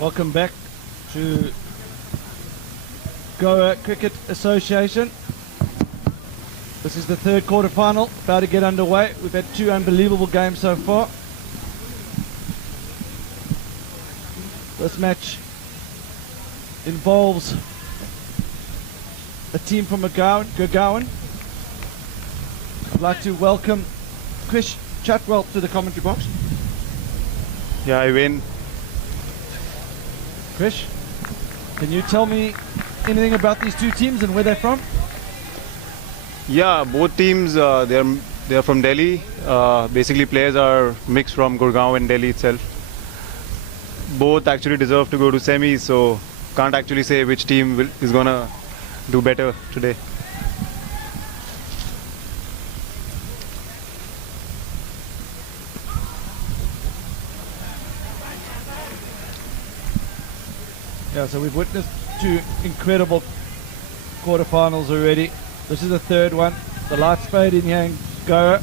Welcome back to Goa Cricket Association. This is the third quarter final, about to get underway. We've had two unbelievable games so far. This match involves a team from Gurgaon. I'd like to welcome Chris Chatwell to the commentary box. Yeah, I win. Chris, can you tell me anything about these two teams and where they're from? Yeah, both teams they're from Delhi. Basically, players are mixed from Gurgaon and Delhi itself. Both actually deserve to go to semis, so can't actually say which team is gonna do better today. Yeah, so we've witnessed two incredible quarterfinals already. This is the third one. The lights fade in here in Goa.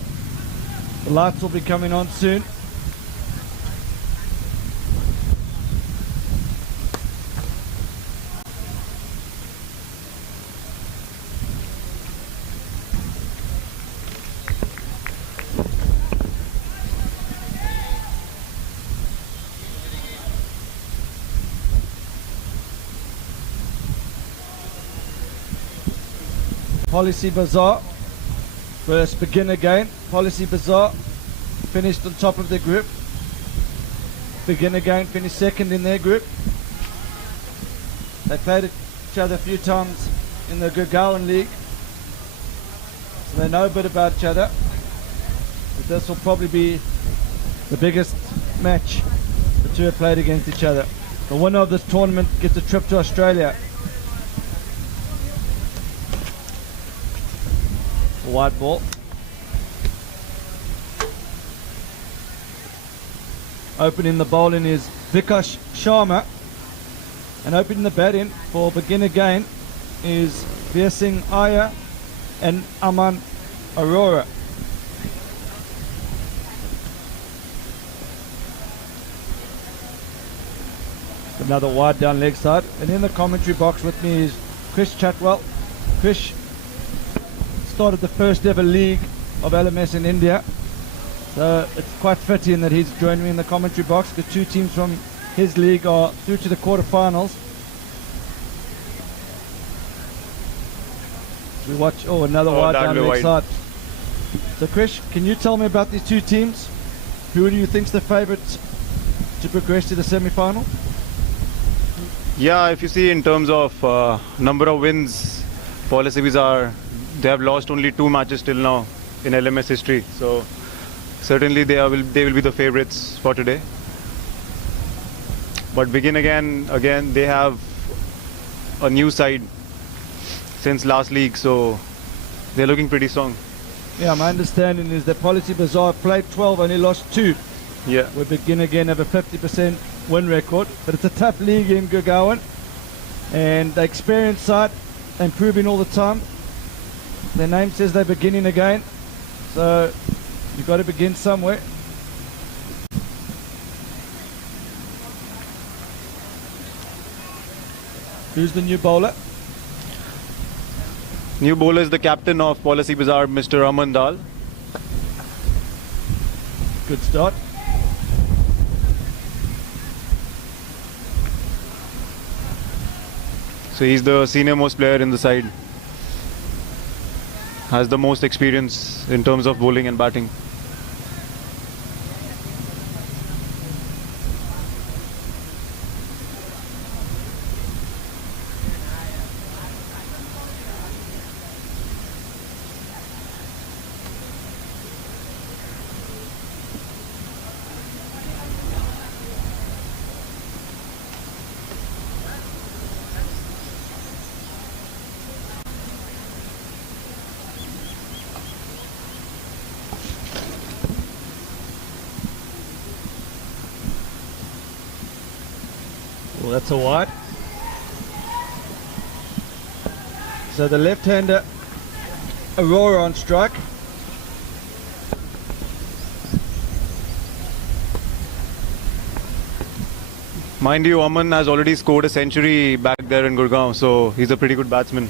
The lights will be coming on soon. Policybazaar versus Begin Again. Policybazaar finished on top of the group. Begin Again finished second in their group. They played each other a few times in the Gurgaon League, so they know a bit about each other. But this will probably be the biggest match the two have played against each other. The winner of this tournament gets a trip to Australia. White ball. Opening the bowling is Vikash Sharma, and opening the batting for Begin Again is Veer Singh Iyer and Aman Arora. Another wide down leg side, and in the commentary box with me is Chris Chatwell. Chris started the first ever league of LMS in India, so it's quite fitting that he's joined me in the commentary box. The two teams from his league are through to the quarterfinals. We watch another wide down leg side. So Chris, can you tell me about these two teams? Who do you think's the favourites to progress to the semi-final? Yeah, if you see in terms of number of wins, Policybazaar they have lost only 2 matches till now in LMS history. So certainly they will be the favourites for today. But Begin Again they have a new side since last league, so they're looking pretty strong. Yeah, my understanding is that Policybazaar played 12, only lost 2. Yeah. We Begin Again have a 50% win record, but it's a tough league in Gurgaon, and the experienced side, they're improving all the time. Their name says they're beginning again, so you've got to begin somewhere. Who's the new bowler? New bowler is the captain of Policybazaar, Mr. Aman Dal. Good start. So he's the senior most player in the side. Has the most experience in terms of bowling and batting. Well, that's a wide. So the left-hander Aurora on strike. Mind you, Aman has already scored a century back there in Gurgaon, so he's a pretty good batsman.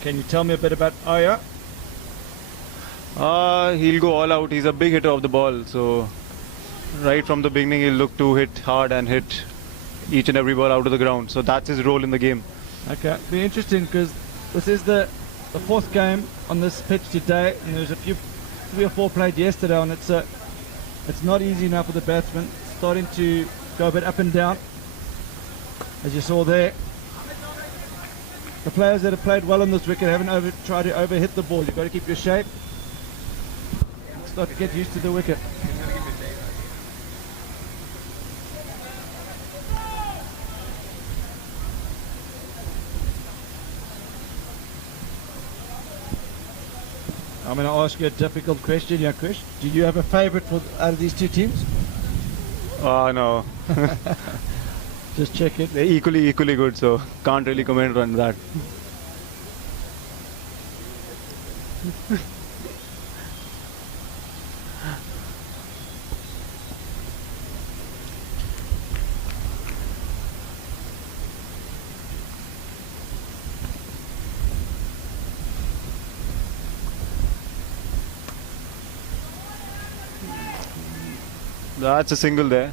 Can you tell me a bit about Aya? He'll go all out. He's a big hitter of the ball, so right from the beginning he'll look to hit hard and hit each and every ball out of the ground. So that's his role in the game. Okay, be interesting because this is the fourth game on this pitch today, and there's a few, 3 or 4 played yesterday, and it's not easy now for the batsmen. It's starting to go a bit up and down, as you saw there. The players that have played well on this wicket haven't tried to overhit the ball. You've got to keep your shape. Start to get used to the wicket. I'm going to ask you a difficult question here, Krish. Do you have a favourite out of these two teams? No. Just check it. They're equally good, so can't really comment on that. That's a single there.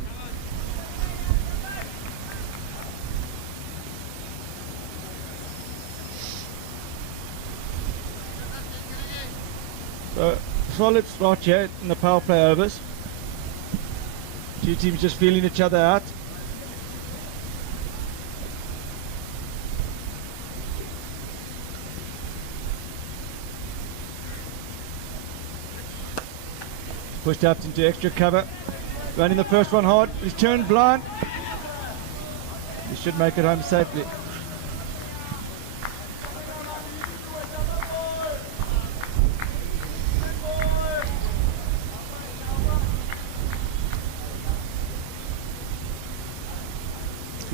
So, solid start here in the power play overs. Two teams just feeling each other out. Pushed out into extra cover. Running the first one hard. He's turned blind. He should make it home safely.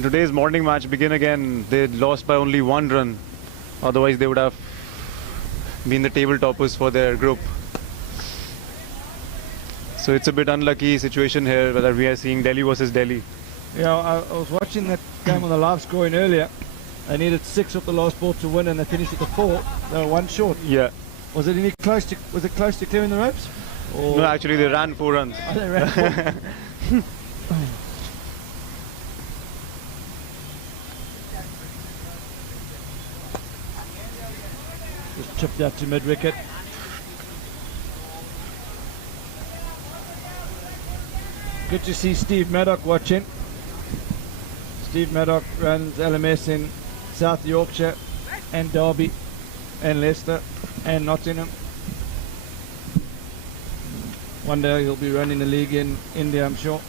Today's morning match begin again. They lost by only 1 run. Otherwise they would have been the table toppers for their group. So it's a bit unlucky situation here whether we are seeing Delhi versus Delhi. Yeah, I was watching that game on the live scoring earlier. They needed 6 off the last ball to win, and they finished with the 4. They were 1 short. Yeah. Was it close to clearing the ropes? Or No, actually they ran 4 runs. Oh, they ran 4. Just chipped out to mid wicket. Good to see Steve Maddock watching. Steve Maddock runs LMS in South Yorkshire and Derby and Leicester and Nottingham. One day he'll be running the league in India, I'm sure.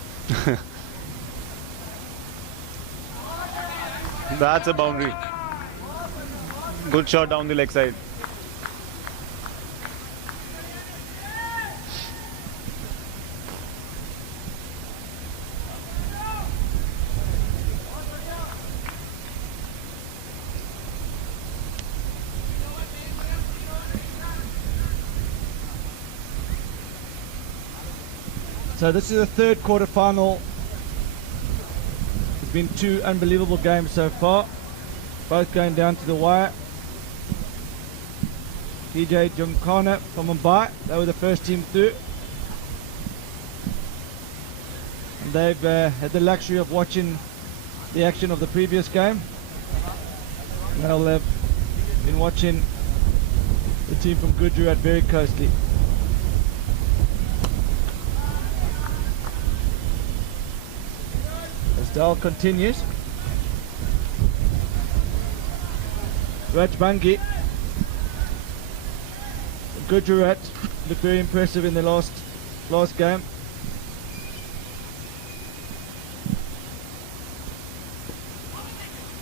That's a boundary. Good shot down the leg side. So this is the third quarter final. There's been 2 unbelievable games so far, both going down to the wire. DJ Jumkana from Mumbai, they were the first team through. And they've had the luxury of watching the action of the previous game. They'll have been watching the team from Gujarat very closely. Dal continues. Raj Bangi, Gujarat, looked very impressive in the last game.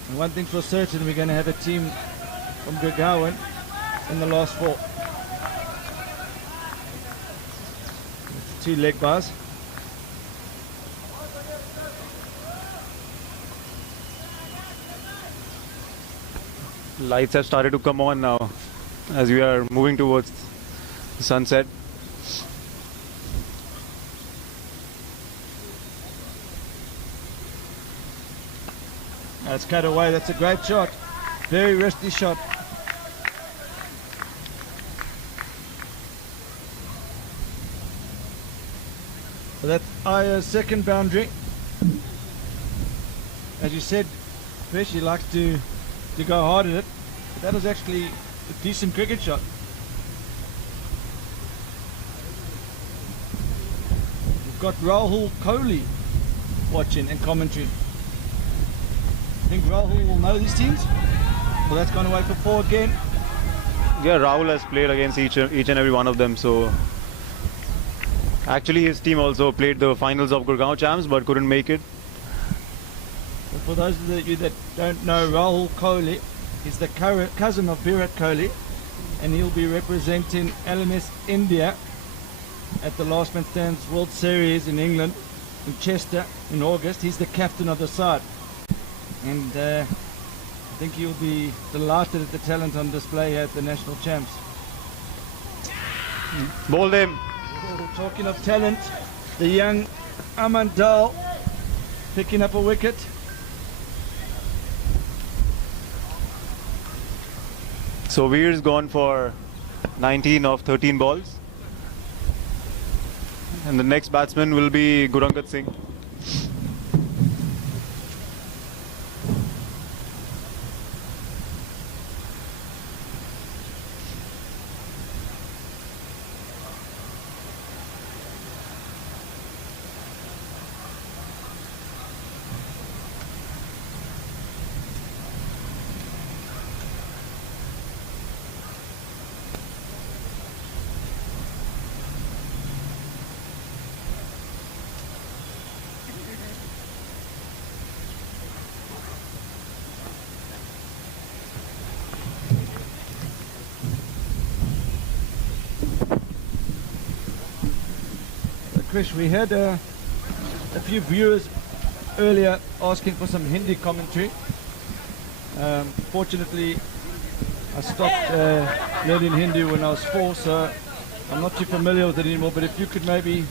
And one thing's for certain, we're going to have a team from Gurgaon in the last 4. It's 2 leg bars. Lights have started to come on now as we are moving towards the sunset. That's cut away. That's a great shot. Very risky shot. So that's Aya's second boundary. As you said, Fish, he likes to go hard at it. But that was actually a decent cricket shot. We've got Rahul Kohli watching and commentary. I think Rahul will know these teams. Well, that's gone away for 4 again. Yeah, Rahul has played against each and every one of them. So actually, his team also played the finals of Gurgaon Champs, but couldn't make it. But for those of you that don't know, Rahul Kohli is the cousin of Virat Kohli, and he'll be representing LMS India at the Last Man Stands World Series in England, in Chester, in August. He's the captain of the side, and I think he'll be delighted at the talent on display here at the National Champs. Bowled him. Oh, talking of talent, the young Aman Dal picking up a wicket. So Veer's gone for 19 of 13 balls. And the next batsman will be Gurangat Singh. Krish, we had a few viewers earlier asking for some Hindi commentary. Fortunately, I stopped learning Hindi when I was 4, so I'm not too familiar with it anymore. But if you could maybe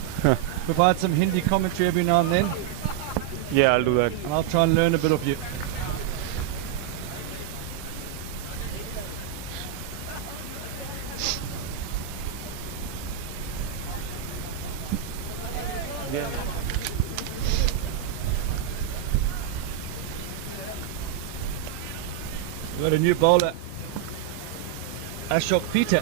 provide some Hindi commentary every now and then. Yeah, I'll do that. And I'll try and learn a bit of you. We've got a new bowler, Ashok Peter.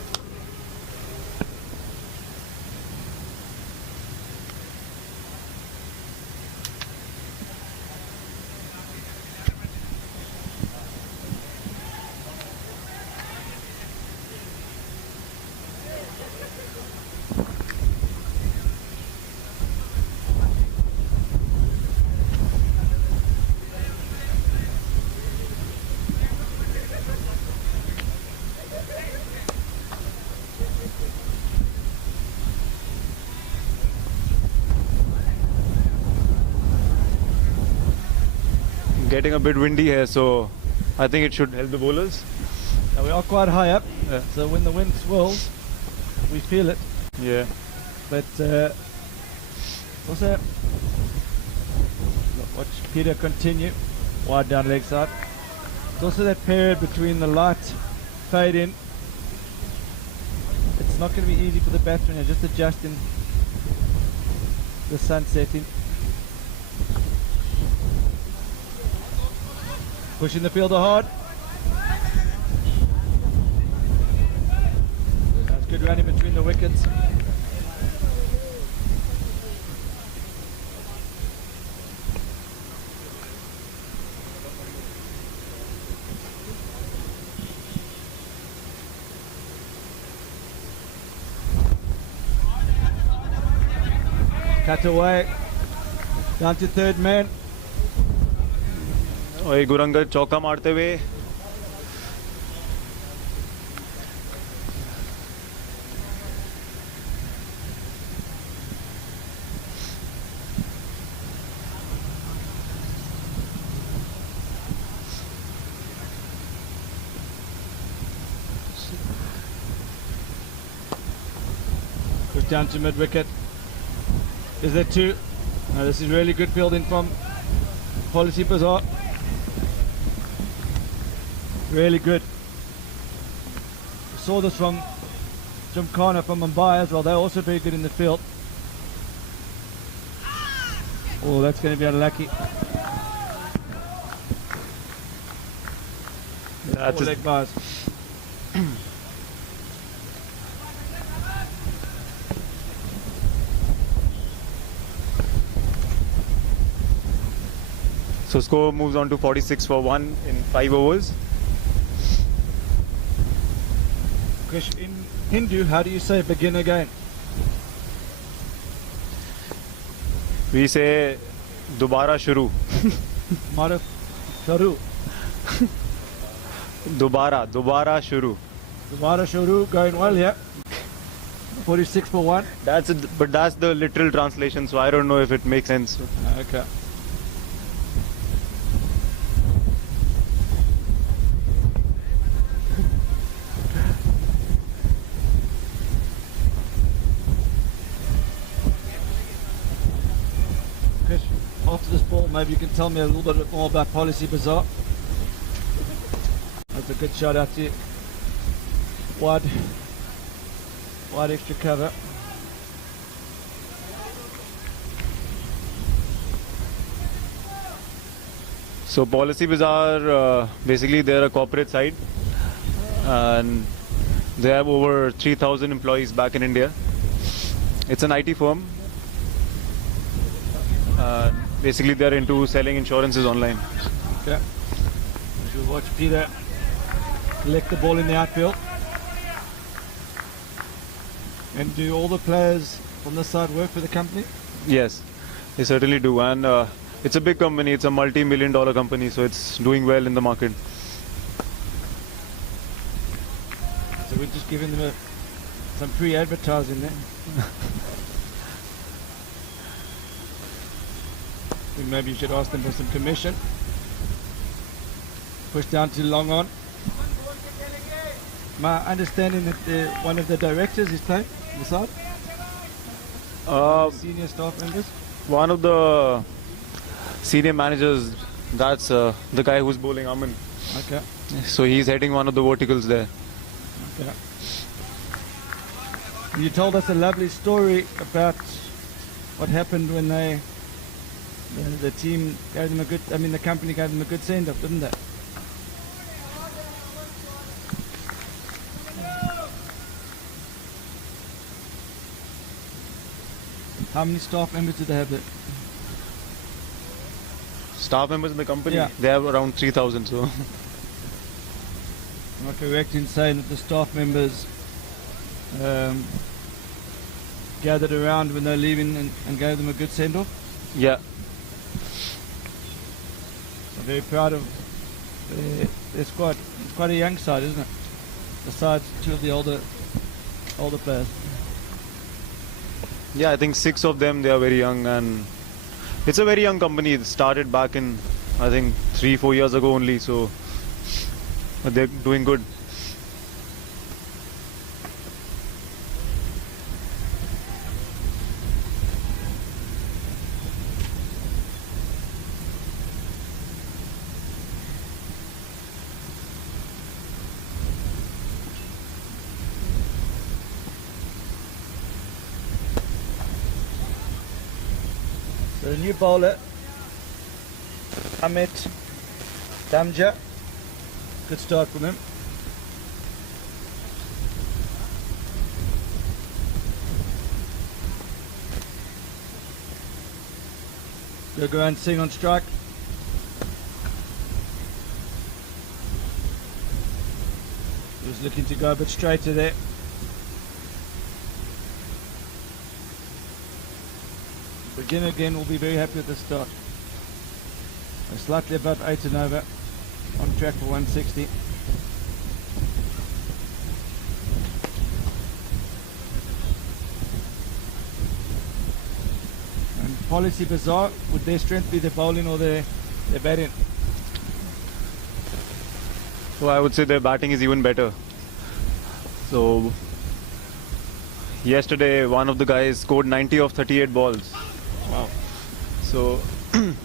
Getting a bit windy here, so I think it should help the bowlers. Now we are quite high up, Yeah. so when the wind swirls, we feel it. Yeah. But also, watch Peter continue, wide down leg side. It's also that period between the light fade in. It's not going to be easy for the batsman, just adjusting the sun setting. Pushing the fielder hard. That's good running between the wickets. Cut away. Down to third man. और गुरंगत चौका मारते हुए Push down to mid wicket. Is there two? No, this is really good fielding from Policybazaar. Really good. We saw this from Jim Khanna from Mumbai as well. They're also very good in the field. Oh, that's going to be unlucky. That's Leg bars. So score moves on to 46 for 1 in 5 overs. Krish, in Hindu, how do you say begin again? We say Dobara Shuru. Maruf Sharu. Dobara Shuru. Dubara Shuru going well here. 46 for 1. But that's the literal translation, so I don't know if it makes sense. Okay. Chris, after this ball, maybe you can tell me a little bit more about Policybazaar. That's a good shot out to you. Wide extra cover. So Policybazaar, basically they're a corporate site and they have over 3,000 employees back in India. It's an IT firm. Basically they're into selling insurances online. Okay. We'll watch Peter collect the ball in the outfield. And do all the players from this side work for the company? Yes, they certainly do. And it's a big company. It's a multi-million-dollar company, so it's doing well in the market. So we're just giving them some free advertising there. I think maybe you should ask them for some commission. Push down to long on. My understanding that one of the directors is playing on the side? Senior staff members? One of the senior managers, that's the guy who's bowling Aman. Okay. So he's heading one of the verticals there. Okay. You told us a lovely story about what happened when the team gave them the company gave them a good send-off, didn't they? How many staff members did they have there? Staff members in the company, Yeah. they have around 3,000. So Am I correct in saying that the staff members gathered around when they were leaving and gave them a good send-off? yeah, So very proud of their squad. It's quite a young side, isn't it? Besides two of the older players. yeah, I think 6 of them, they are very young, and it's a very young company. It started back in, I think, 3-4 years ago only. So but they're doing good. So the new bowler, Amit Damja. Good start from him. Gurgaran Singh on strike. He was looking to go a bit straighter there. Beginner again will be very happy with the start. They're slightly above 8 and over, on track for 160. And Policybazaar, would their strength be their bowling or their batting? So I would say their batting is even better. So yesterday, one of the guys scored 90 of 38 balls. Wow. So If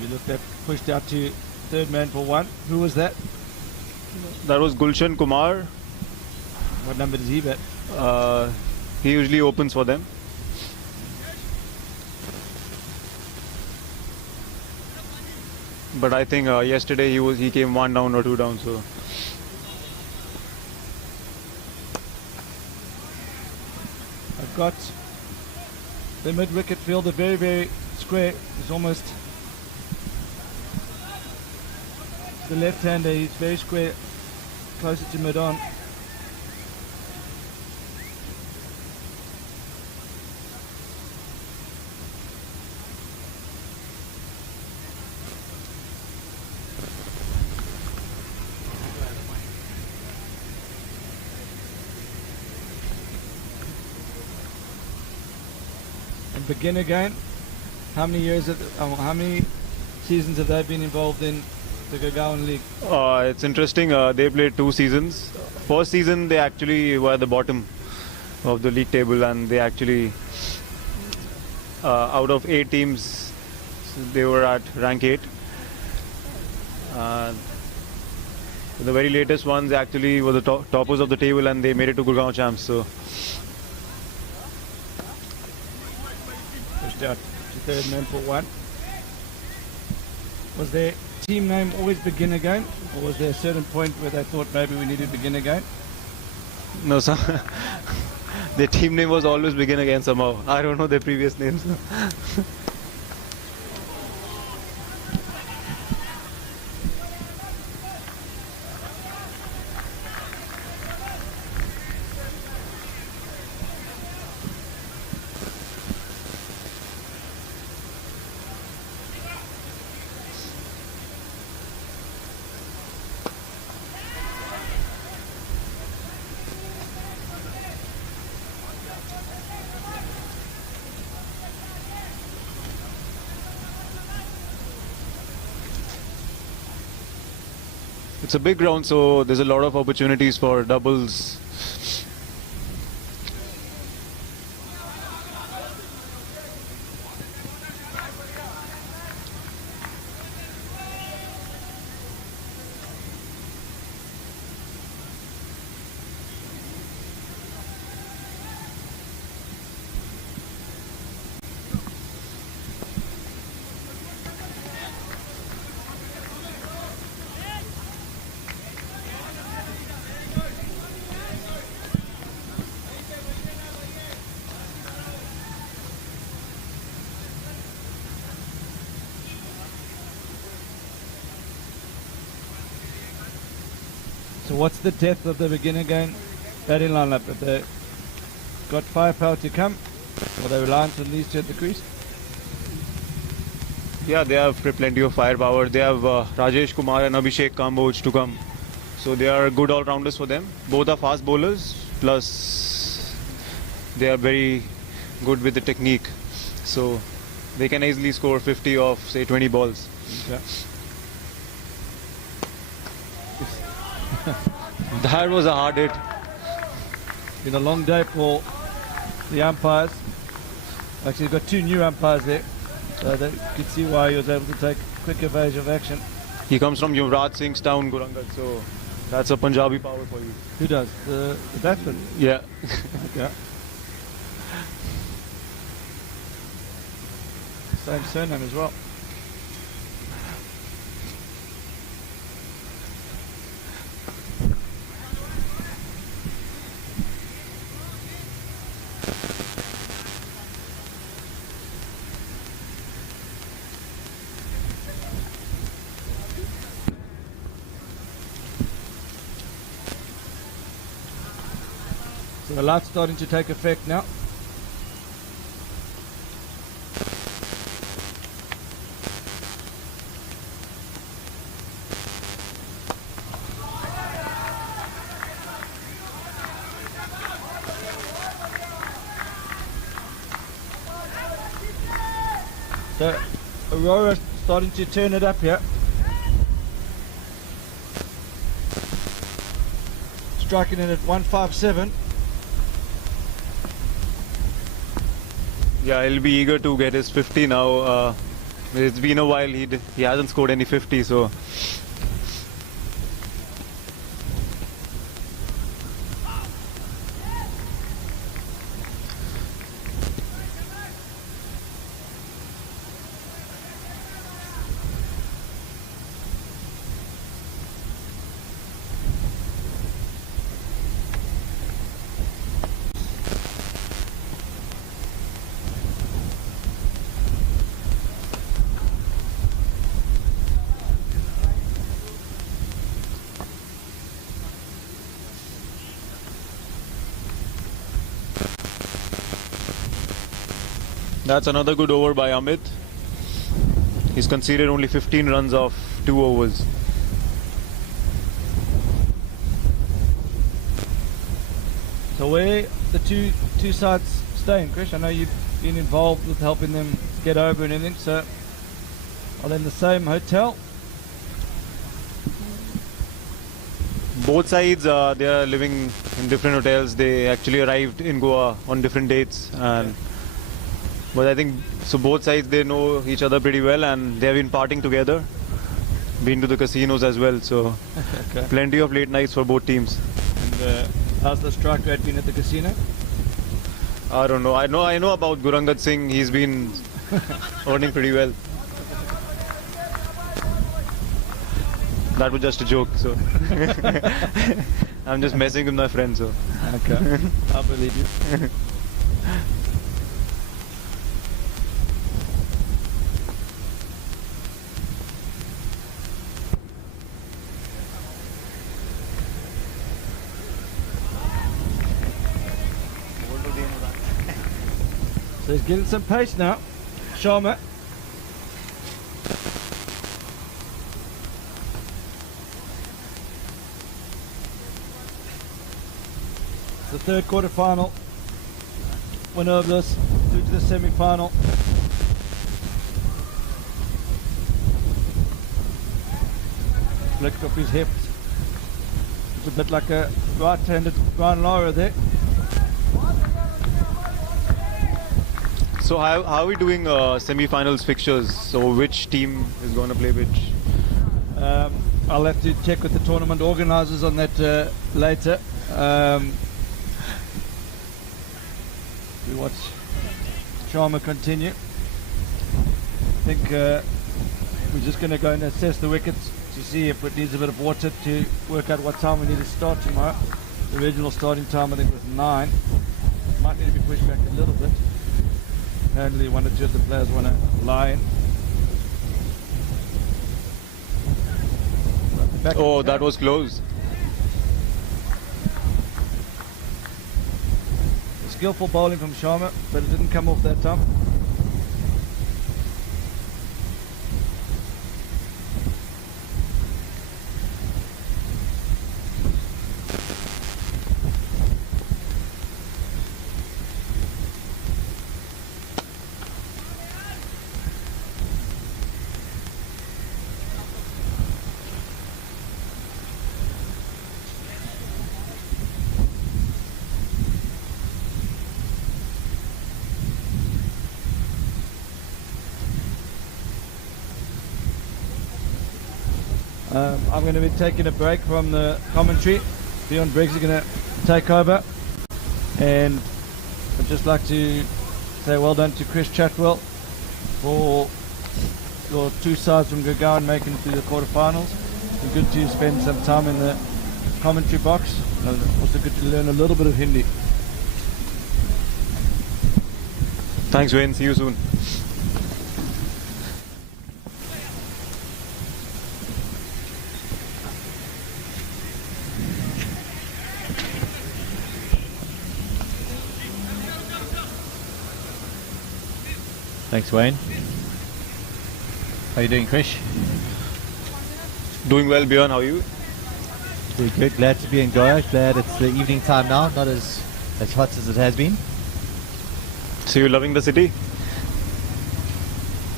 you looked at pushed out to third man for one. Who was that? That was Gulshan Kumar. What number does he bat? He usually opens for them. But I think yesterday he came one down or two down. So I've got the mid-wicket fielder very, very square. He's almost the left-hander. He's very square, closer to mid-on. And begin again. How many years? How many seasons have they been involved in the Gurgaon League? it's interesting. They played 2 seasons. First season they actually were at the bottom of the league table, and they actually out of 8 teams they were at rank 8. The very latest ones actually were the toppers of the table, and they made it to Gurgaon champs. So Pushed out to third man for one. Was their team name always Begin Again, or was there a certain point where they thought maybe we need to begin again? no, sir. Their team name was always Begin Again somehow. I don't know their previous names. It's a big ground, so there's a lot of opportunities for doubles. So what's the depth of the Begin Again batting lineup? Have they got firepower to come, or are they reliant on these two at the crease? Yeah, they have plenty of firepower. They have Rajesh Kumar and Abhishek Kamboj to come. So they are good all-rounders for them. Both are fast bowlers, plus they are very good with the technique. So they can easily score 50 off, say, 20 balls. Okay. That was a hard hit. Been a long day for the umpires. Actually, got 2 new umpires there, so they could see why he was able to take quick evasion of action. He comes from Yuvraj Singh's town, Gurangat, so that's a Punjabi power for you. Who does? The batsman? Yeah. Okay. Same surname as well. So the light's starting to take effect now. So Aurora starting to turn it up here. Striking in at 157. Yeah, he'll be eager to get his 50 now. It's been a while. He hasn't scored any 50, so. That's another good over by Amit. He's conceded only 15 runs off 2 overs. So where the two sides staying, Chris? I know you've been involved with helping them get over and everything. So are they in the same hotel? Both sides, they are living in different hotels. They actually arrived in Goa on different dates, but I think so. Both sides, they know each other pretty well, and they have been partying together. Been to the casinos as well, so Okay. plenty of late nights for both teams. And how's the strike rate been at the casino? I don't know. I know about Gurangad Singh. He's been earning pretty well. That was just a joke, so I'm just messing with my friend. So Okay, I believe you. So he's getting some pace now. Sharma. The third quarter final. Winner of this through to the semi-final. Flicked off his hips. It's a bit like a right-handed Brian Lara there. So how are we doing semi-finals fixtures? So which team is going to play which? I'll have to check with the tournament organisers on that later. We watch Sharma continue. I think we're just going to go and assess the wickets to see if it needs a bit of water to work out what time we need to start tomorrow. The original starting time I think was 9. Might need to be pushed back a little bit. Apparently one or two of the players want to lie in. Oh, that was close. Skillful bowling from Sharma, but it didn't come off that time. I'm going to be taking a break from the commentary. Dion Briggs is going to take over. And I'd just like to say well done to Chris Chatwell for your two sides from Gurgaon making it through the quarterfinals. It's good to spend some time in the commentary box. And also good to learn a little bit of Hindi. Thanks, Wayne. See you soon. Thanks, Wayne. How you doing, Krish? Doing well, Björn. How are you? Doing good. Glad to be in Goa. Glad it's the evening time now, not as hot as it has been. So you loving the city?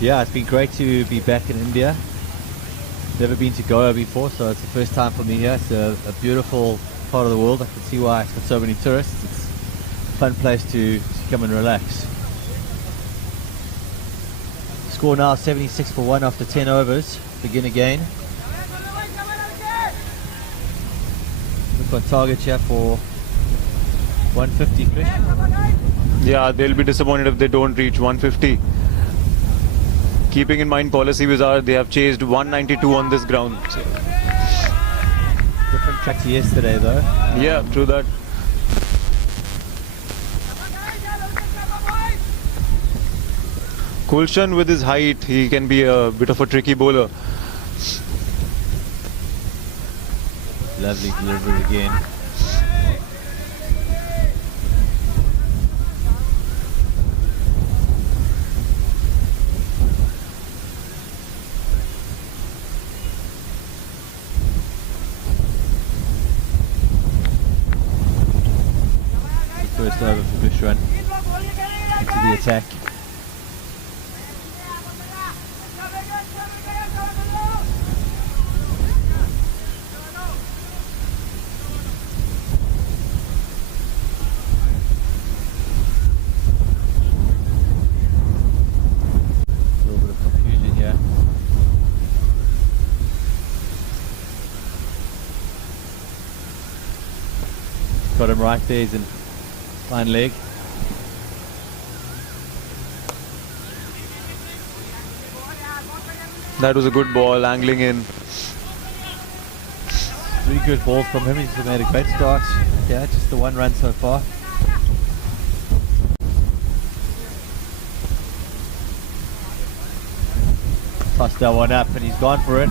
Yeah, it's been great to be back in India. Never been to Goa before, so it's the first time for me here. It's a beautiful part of the world. I can see why it's got so many tourists. It's a fun place to come and relax. Score now 76 for 1 after 10 overs. Begin again. Look on target here for 150, Chris. Yeah, they'll be disappointed if they don't reach 150. Keeping in mind Policybazaar, they have chased 192 on this ground. So. Different track to yesterday though. Yeah, true that. Gulshan with his height, he can be a bit of a tricky bowler. Lovely delivery again. First over for Bushran into the attack. A little bit of confusion here. Got him right there, he's in fine leg. That was a good ball, angling in. 3 good balls from him, he's made a great start. Yeah, just the 1 run so far. Tossed that one up and he's gone for it.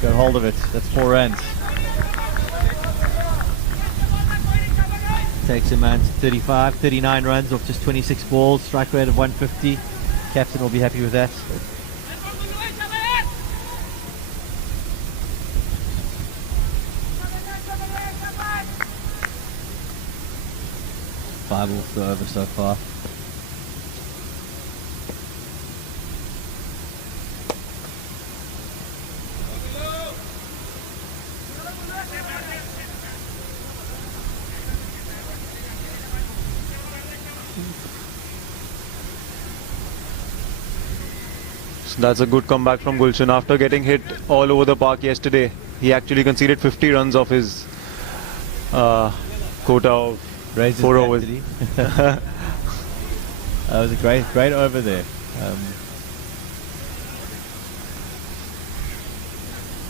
Got hold of it, that's 4 runs. Takes a man to 35, 39 runs off just 26 balls, strike rate of 150. Captain will be happy with that. 5 off the over so far. So that's a good comeback from Gulshan. After getting hit all over the park yesterday, he actually conceded 50 runs off his quota of Raises 4 back, overs. did he? That was a great over there.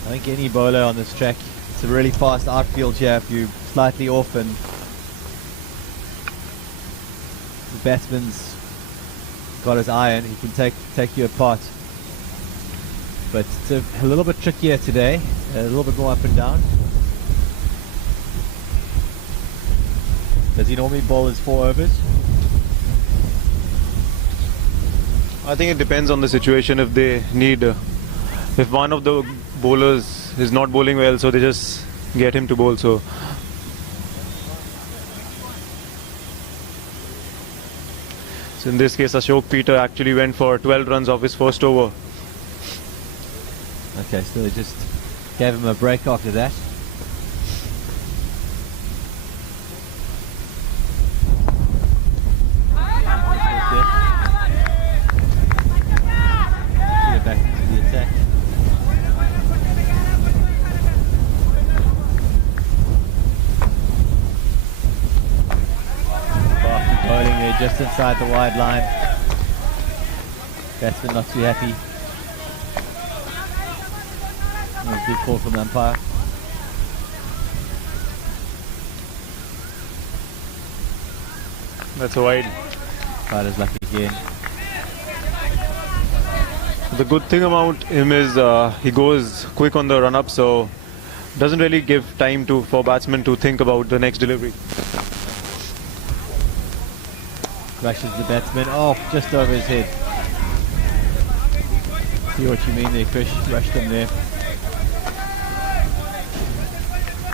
I think any bowler on this track, it's a really fast outfield here. If you're slightly off and the batsman's got his iron, he can take you apart. But it's a little bit trickier today, a little bit more up and down. Does he normally bowl his 4 overs? I think it depends on the situation. If they need, if one of the bowlers is not bowling well, so they just get him to bowl. So in this case, Ashok Peter actually went for 12 runs off his first over. Okay, so they just gave him a break after that. Get back into the attack. Barkley bowling there just inside the wide line. Batsman not too happy. Good call from the umpire. That's a wide. Fighter's lucky again. The good thing about him is he goes quick on the run-up, so doesn't really give time for batsmen to think about the next delivery. Rushes the batsman. Oh, just over his head. See what you mean there, Chris. Rushed him there.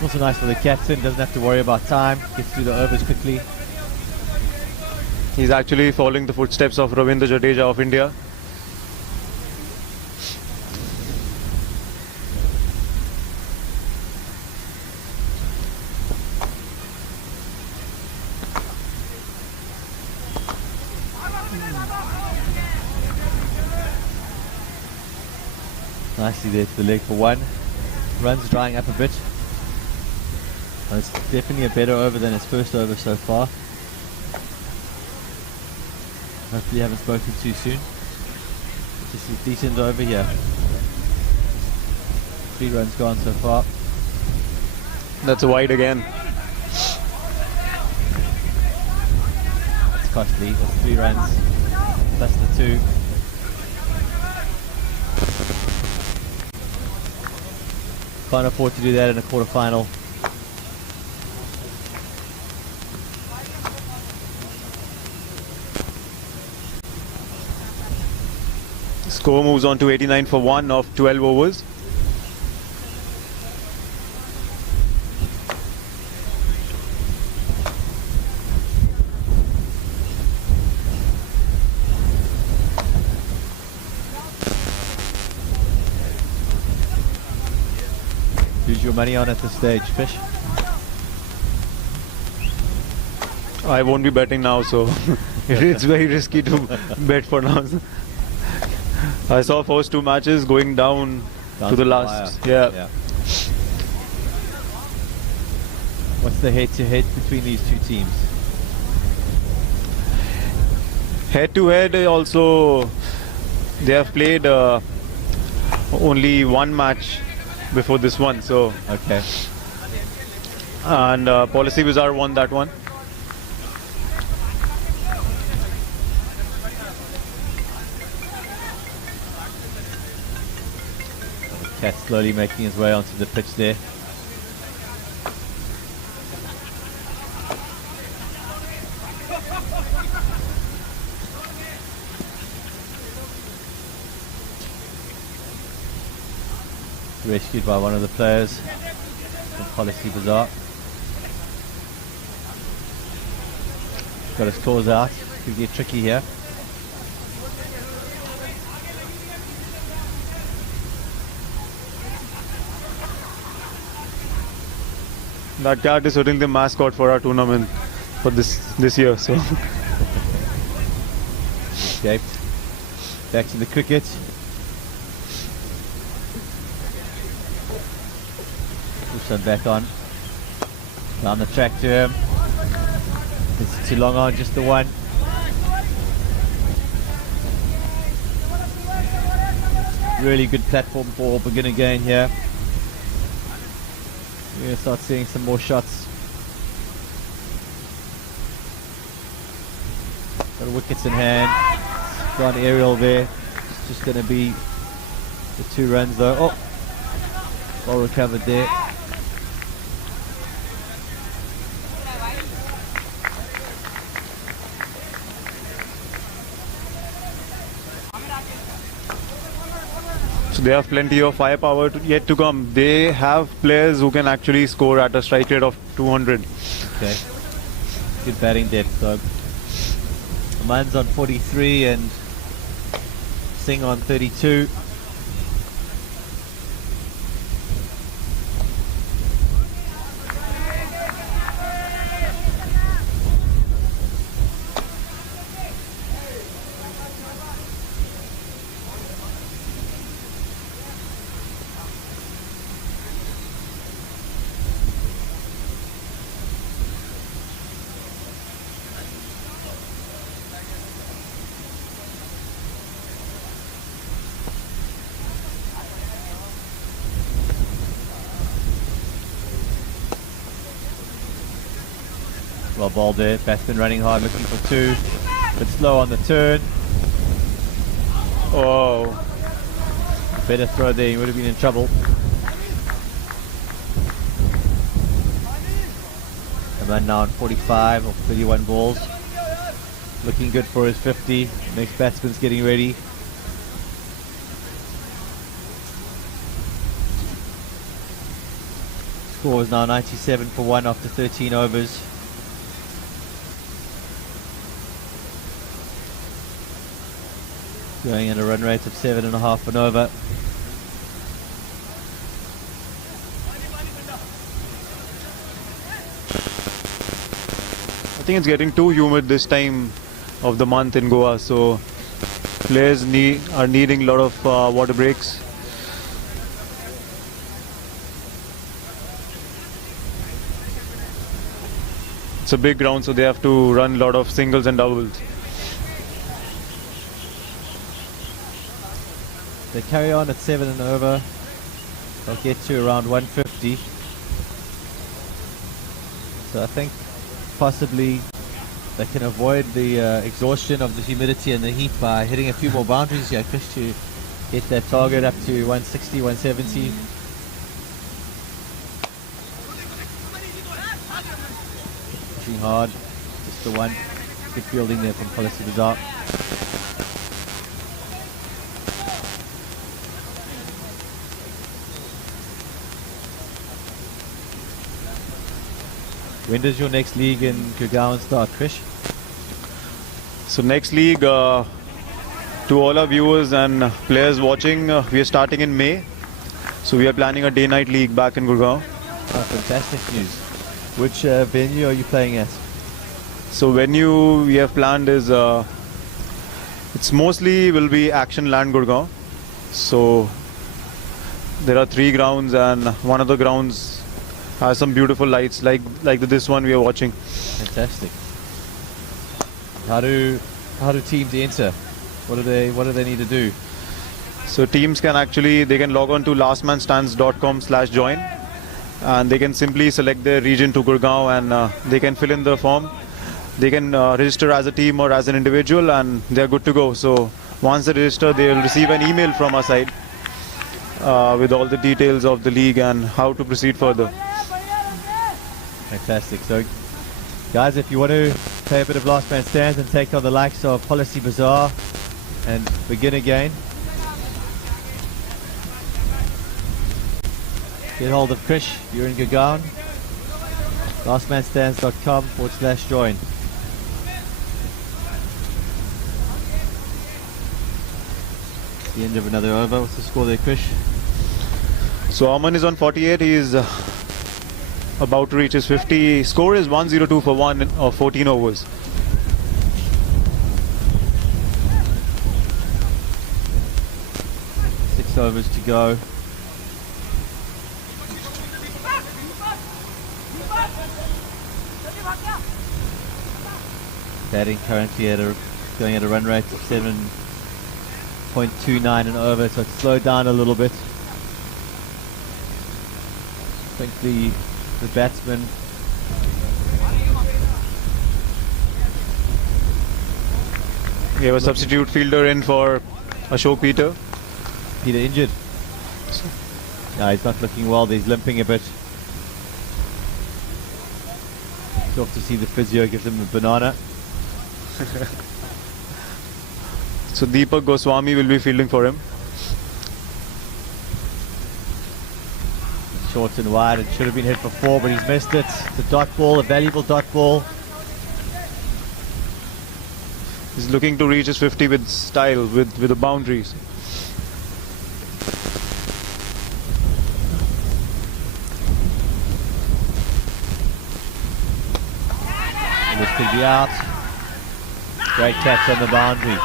Also nice for the captain, doesn't have to worry about time, gets through the overs quickly. He's actually following the footsteps of Ravindra Jadeja of India. Nicely there to the leg for one. Runs drying up a bit. Well, it's definitely a better over than his first over so far. Hopefully I haven't spoken too soon. Just a decent over here. 3 runs gone so far. That's a wide again. It's costly. That's 3 runs. Plus the 2. Can't afford to do that in a quarter-final. Score moves on to 89 for 1 of 12 overs. Who's your money on at this stage, Fish? I won't be betting now, so it's very risky to bet for now. I saw first 2 matches going down to the last. Yeah. What's the head-to-head between these 2 teams? Head-to-head also, they have played only 1 match before this one. So Okay. and Policybazaar won that one. Cat slowly making his way onto the pitch there. Rescued by one of the players from Policybazaar. Got his claws out. Could get tricky here. That cat is certainly the mascot for our tournament for this year. So Escaped. Back to the cricket. Push back on. Down the track to him. It's too long on, just the one. Really good platform for beginner game here. We're going to start seeing some more shots. Got wickets in hand. Gone aerial there. It's just going to be the 2 runs though. Oh! Well recovered there. So they have plenty of firepower yet to come. They have players who can actually score at a strike rate of 200. Okay. Good batting depth though. Man's on 43 and Singh on 32. Well bowled there. Batsman running hard, looking for 2. But slow on the turn. Oh, Better throw there, he would have been in trouble. The man now on 45 or 31 balls. Looking good for his 50. Next batsman's getting ready. Score is now 97 for 1 after 13 overs. Going at a run rate of 7.5 and over. I think it's getting too humid this time of the month in Goa, so players are needing a lot of water breaks. It's a big ground, so they have to run a lot of singles and doubles. They carry on at 7 and over. They'll get to around 150. So I think possibly they can avoid the exhaustion of the humidity and the heat by hitting a few more boundaries here, Chris, to get that target up to 160, 170. Pushing hard, just the one. Good fielding there from Policybazaar. When does your next league in Gurgaon start, Krish? So next league, to all our viewers and players watching, we are starting in May. So we are planning a day-night league back in Gurgaon. Oh, fantastic news. Which venue are you playing at? So venue we have planned is, it's mostly will be Action Land Gurgaon. So there are 3 grounds, and one of the grounds has some beautiful lights like this one we are watching. Fantastic. How do teams enter? What do they need to do? So teams can they can log on to lastmanstands.com/join, and they can simply select their region to Gurgaon, and they can fill in the form. They can register as a team or as an individual, and they're good to go. So once they register, they will receive an email from our side with all the details of the league and how to proceed further. Fantastic. So guys, if you want to play a bit of last man stands and take on the likes of Policybazaar and begin again, get hold of Krish. You're in Gurgaon. lastmanstands.com/join. The end of another over. What's the score there, Krish? So Aman is on 48. He is about to reach his 50. Score is 102 for 1 of 14 overs. Six overs to go. Batting currently going at a run rate of 7.29 and over, so it's slowed down a little bit. I think the batsman We have a substitute fielder in for Ashok Peter. Peter injured. No, he's not looking well. He's limping a bit. It's off to see the physio, gives him a banana. So Deepak Goswami will be fielding for him. Short and wide. It should have been hit for 4, but he's missed it. It's a dot ball, a valuable dot ball. He's looking to reach his 50 with style, with the boundaries. And this could be out. Great catch on the boundary.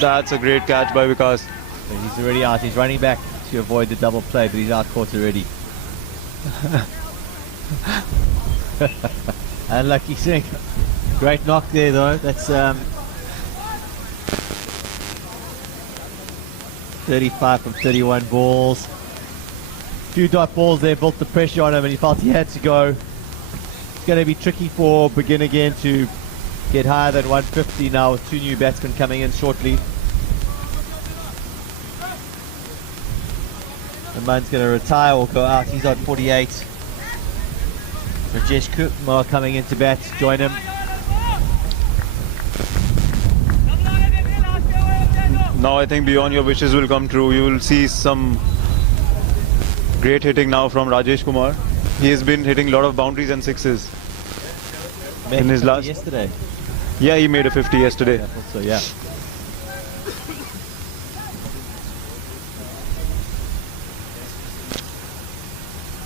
That's a great catch by Vikas. But he's already out. He's running back to avoid the double play, but he's out caught already. Unlucky Singh. Great knock there though. That's 35 from 31 balls. Few dot balls there built the pressure on him, and he felt he had to go. It's going to be tricky for Begin Again to get higher than 150 now with 2 new batsmen coming in shortly. And Man's going to retire or go out. He's on 48. Rajesh Kumar coming in to bat. Join him. Now I think beyond your wishes will come true. You will see some great hitting now from Rajesh Kumar. He has been hitting a lot of boundaries and sixes in his last. Yesterday. Yeah, he made a 50 yesterday. I thought so, yeah.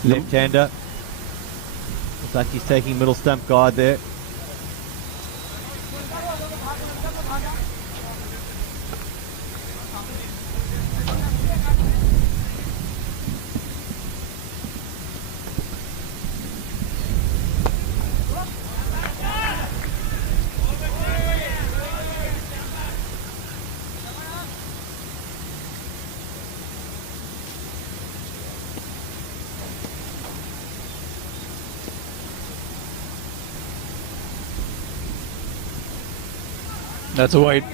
Left-hander. Looks like he's taking middle stump guard there. That's a wide.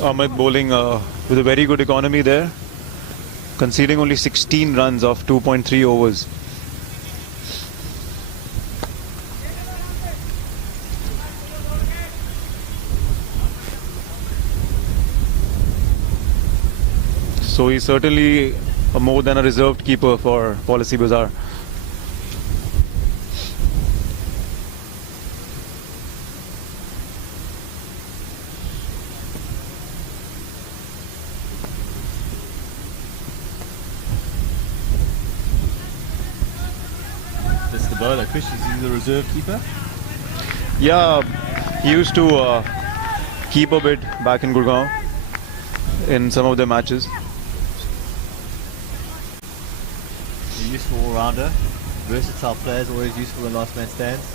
Ahmed bowling with a very good economy there, conceding only 16 runs off 2.3 overs. So he's certainly more than a reserved keeper for Policybazaar. This is the bowler. Chris, is he the reserve keeper? Yeah, he used to keep a bit back in Gurgaon in some of their matches. A useful all-rounder. Versatile players, always useful in last man stands.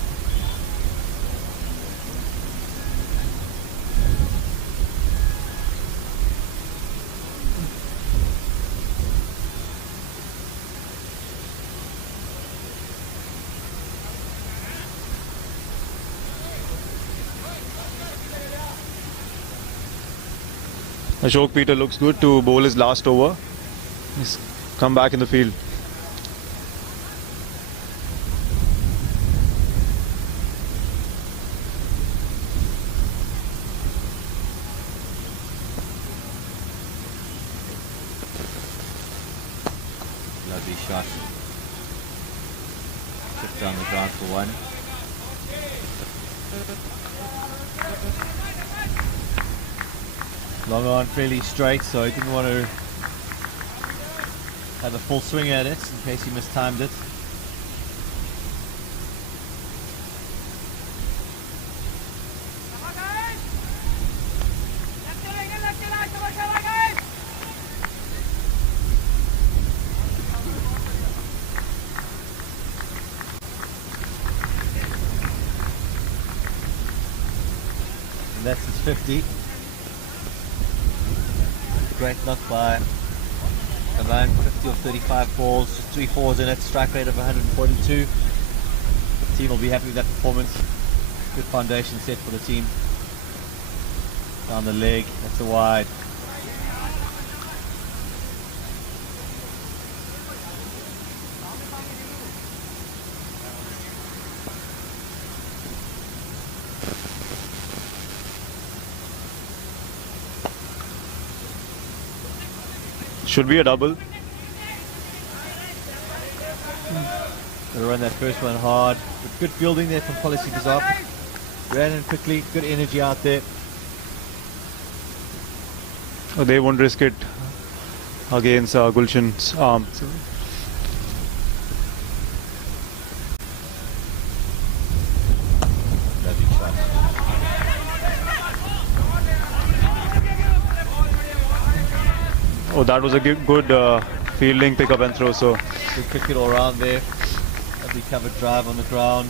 Ashok Peter looks good to bowl his last over. He's come back in the field. Lovely shot. Just down the ground for one. Long on, fairly straight, so he didn't want to have a full swing at it in case he mistimed it. And that's his 50. Great knock by Aman, 50 of 35 balls, just 3 fours in it, strike rate of 142. The team will be happy with that performance. Good foundation set for the team. Down the leg, that's a wide. Should be a double. Gonna run that first one hard. But good fielding there from Policybazaar. Ran in quickly, good energy out there. They won't risk it against Gulshan's arm. Lovely shot. Oh, that was a good fielding pick up and throw. So Good cricket all around there. Lovely covered drive on the ground.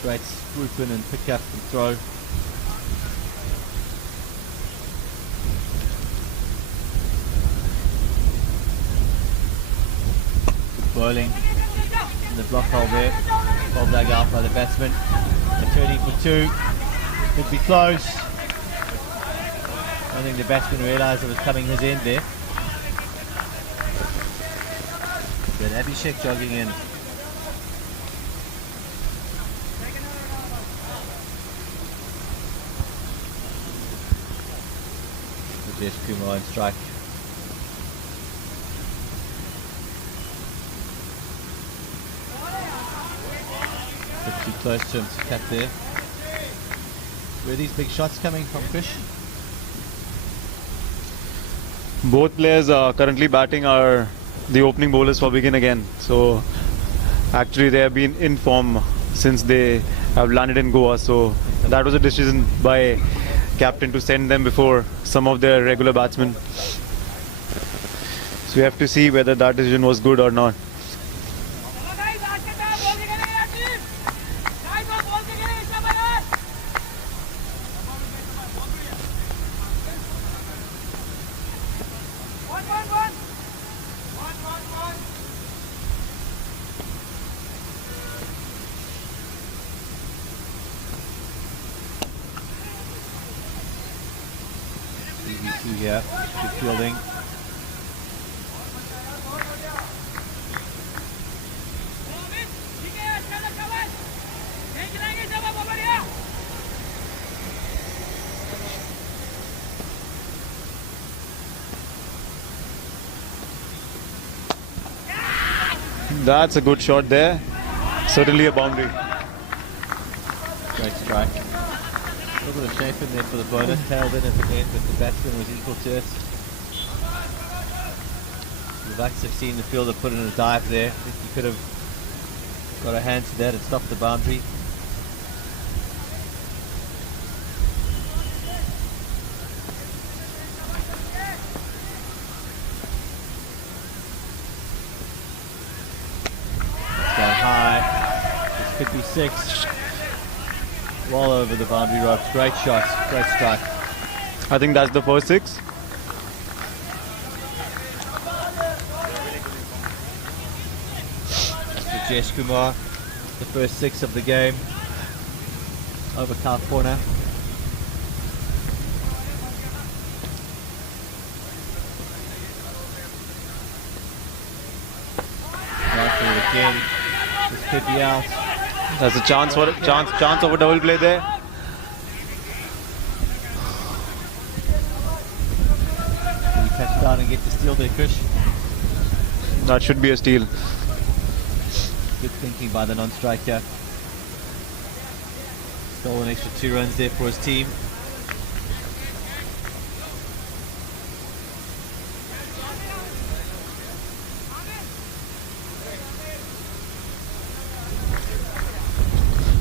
Great swoop in and pick up and throw. Good bowling in the block hole there. Well dug out by the batsman. They're turning for two. Could be close. I think the batsman realised it was coming his end there. But Abhishek jogging in. There's Kumar on strike. Bit too close to him to cut there. Where are these big shots coming from, Krish? both players currently batting are the opening bowlers for Begin Again. So actually they have been in form since they have landed in Goa. So that was a decision by captain to send them before some of their regular batsmen. So we have to see whether that decision was good or not. here. Good fielding. That's a good shot there. Certainly a boundary. Great strike. A little bit of shape in there for the bowler. Tailed in at the end, but the batsman was equal to it. You'd like to have seen the fielder put in a dive there. I think he could have got a hand to that and stopped the boundary. It's gone high. This could be 6. Well over the boundary ropes. Great shot. Great strike. I think that's the first 6. Jesh Kumar, the first 6 of the game over Cow Corner. Again, this could be out. There's a chance for chance of a double play there. Can you touch down and get the steal there, Krish? That should be a steal. Good thinking by the non-striker. Stole an extra 2 runs there for his team.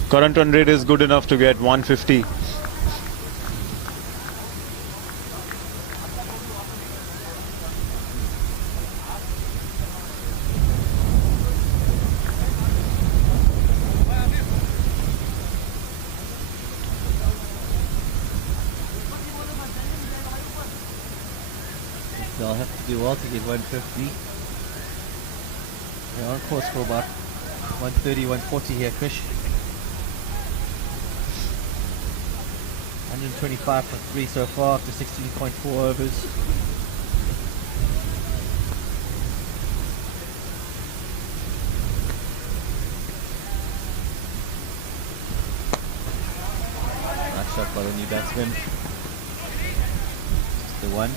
Current run rate is good enough to get 150. They'll have to do well to get 150. They're on course for about 130, 140 here, Krish. 125 for 3 so far after 16.4 overs. Nice shot by the new batsman. Just the one.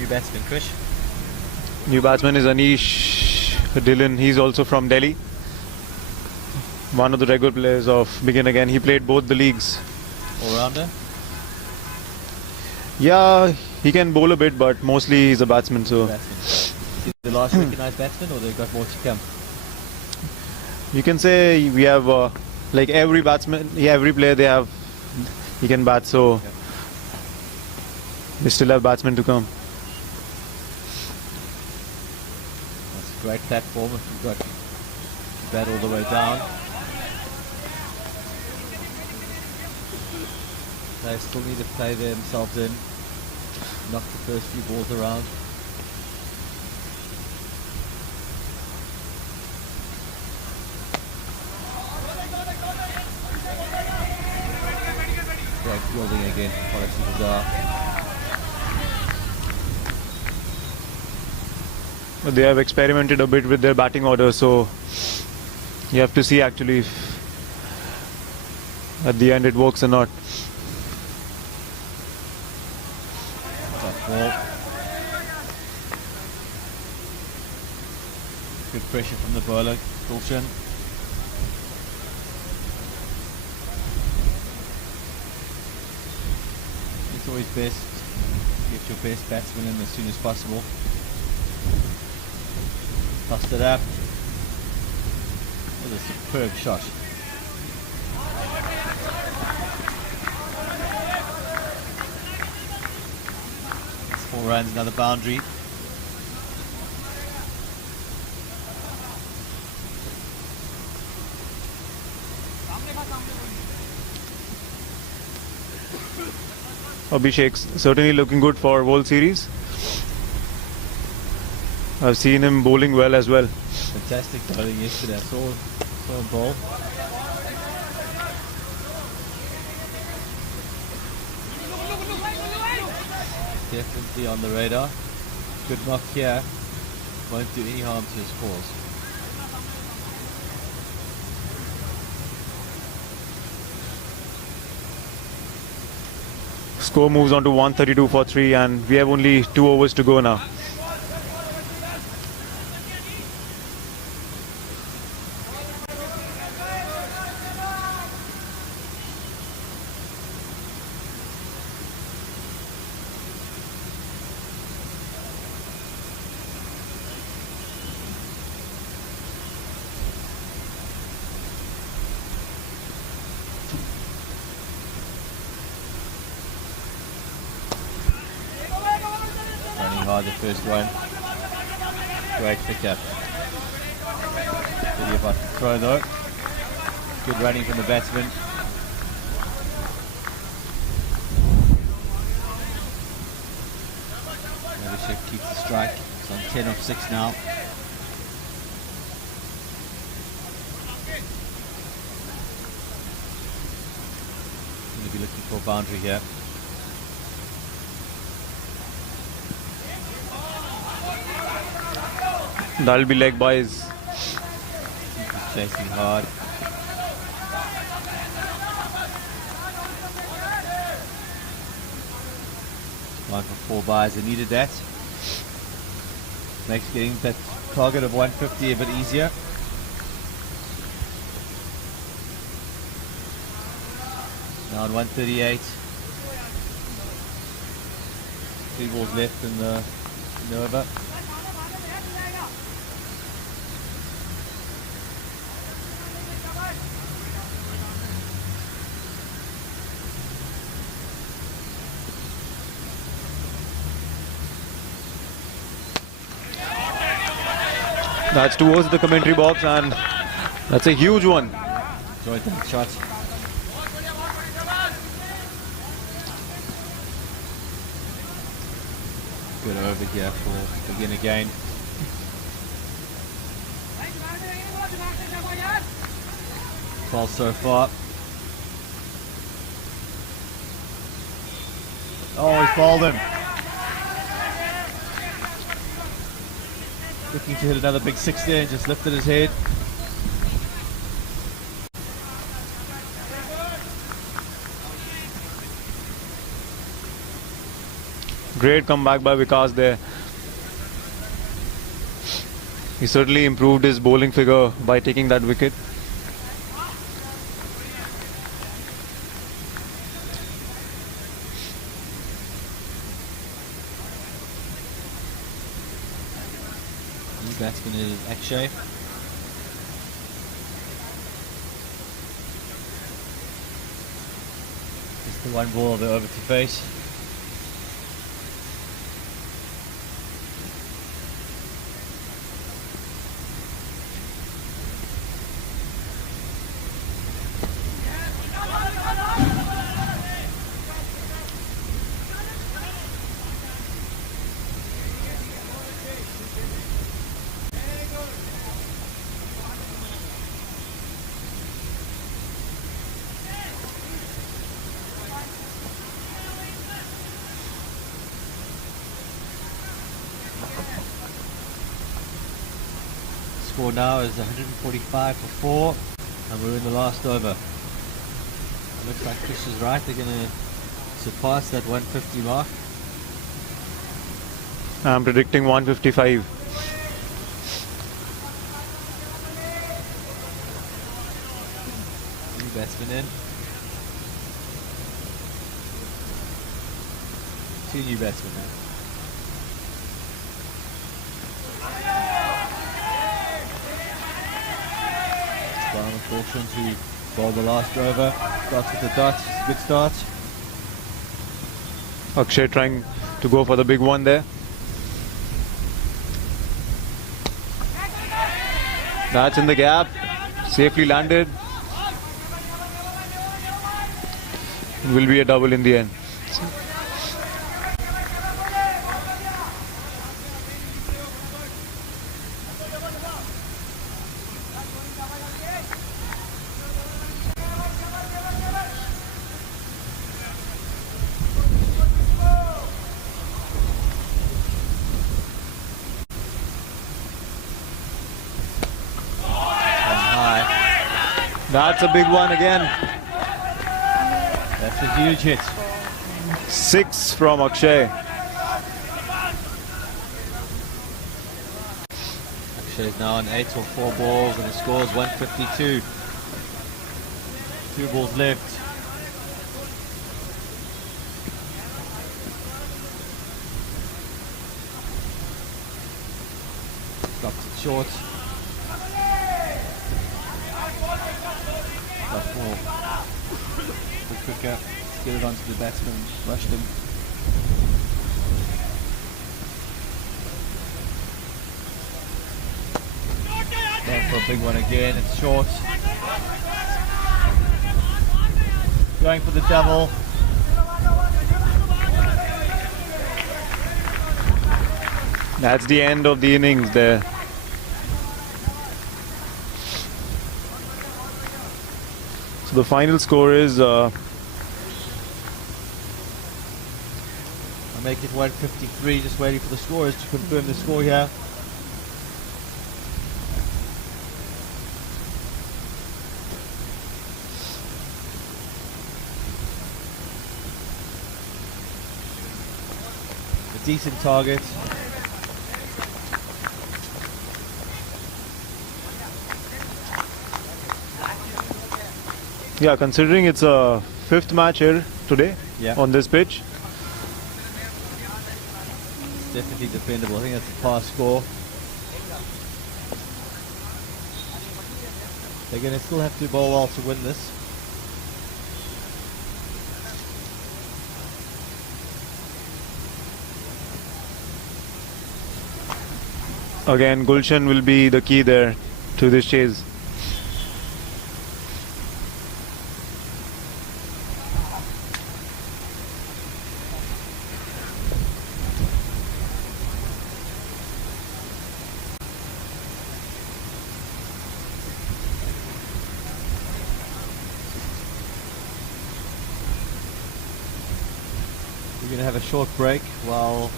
New batsman, Krish. New batsman is Anish Dillon. He's also from Delhi. One of the regular players of Begin Again. He played both the leagues. All-rounder? Yeah, he can bowl a bit, but mostly he's a batsman. So Batsman. Is he the last recognised batsman, or they've got more to come? you can say we have like every batsman, every player they have, he can bat. So we still have batsmen to come. That's a great platform if you've got to bat all the way down. They still need to play themselves in, knock the first few balls around. Great fielding again, Policybazaar. They have experimented a bit with their batting order, so you have to see actually if at the end it works or not. Top ball. Good pressure from the bowler, Gulshan. It's always best to get your best batsman in as soon as possible. Tossed it up. What a superb shot. It's 4 runs, another boundary. Abhishek's certainly looking good for World Series. I've seen him bowling well as well. Fantastic bowling yesterday. I saw him bowl. definitely on the radar. Good knock here. Won't do any harm to his cause. Score moves on to 132 for 3, and we have only 2 overs to go now. The first one. Great pickup. Really about to throw though. Good running from the batsman. Abhishek keeps the strike. It's on 10 of 6 now. Going to be looking for a boundary here. That'll be leg boys. Chasing hard. One for 4 buys. They needed that. Makes getting that target of 150 a bit easier. Now on 138. 3 balls left in the over. That's towards the commentary box, and that's a huge one. Enjoyed that shot. Good over here for begin again. Ball so far. Oh, he's bowled him. Looking to hit another big 6 there and just lifted his head. Great comeback by Vikas there. He certainly improved his bowling figure by taking that wicket. Batsman is Akshay. Just the one ball of the over to face. Score now is 145 for 4, and we're in the last over. Looks like Chris is right, they're going to surpass that 150 mark. I'm predicting 155. New batsmen in. 2 new batsmen now. Caution to bowl the last over. Starts with the dot. Good start. Akshay trying to go for the big one there. That's in the gap. Safely landed. It will be a double in the end. That's a big one again. That's a huge hit. 6 from Akshay. Akshay is now on 8 or 4 balls and the score is 152. 2 balls left. Drops it short. Got more. Bit quicker. Get it onto the batsman. Rushed him. Going for a big one again. It's short. Going for the double. That's the end of the innings there. So the final score is I'll make it 153. Just waiting for the scorers to confirm the score here. A decent target. yeah, considering it's a 5th match here today Yeah. on this pitch. Definitely defendable. I think that's a pass score. They're going to still have to bowl well to win this. Again, Gulshan will be the key there to this chase. We're going to have a short break while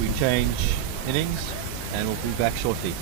we change innings, and we'll be back shortly.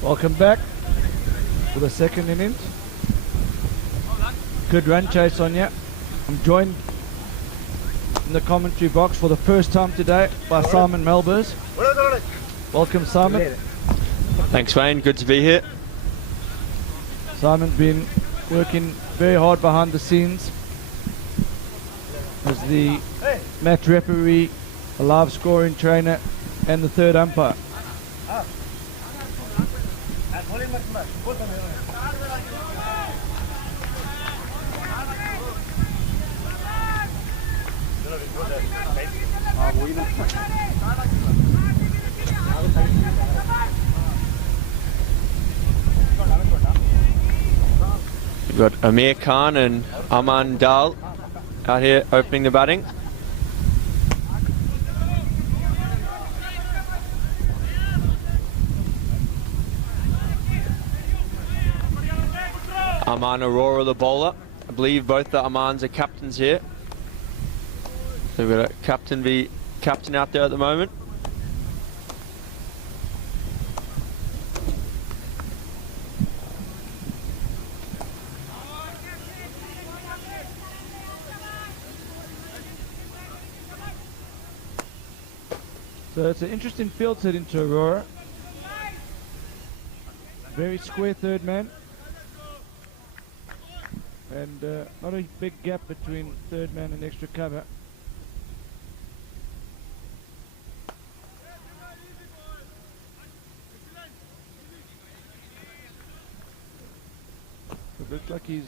Welcome back for the second innings. Good run chase on you. I'm joined in the commentary box for the first time today by Simon Melbers. Welcome, Simon. Thanks, Wayne. Good to be here. Simon's been working very hard behind the scenes as the match referee, a live scoring trainer, and the third umpire. We've got Amir Khan and Aman Dal out here opening the batting. Aman Aurora, the bowler. I believe both the Amans are captains here. So we've got a captain out there at the moment. So it's an interesting field set into Aurora. Very square third man. And not a big gap between third man and extra cover. It looks like he's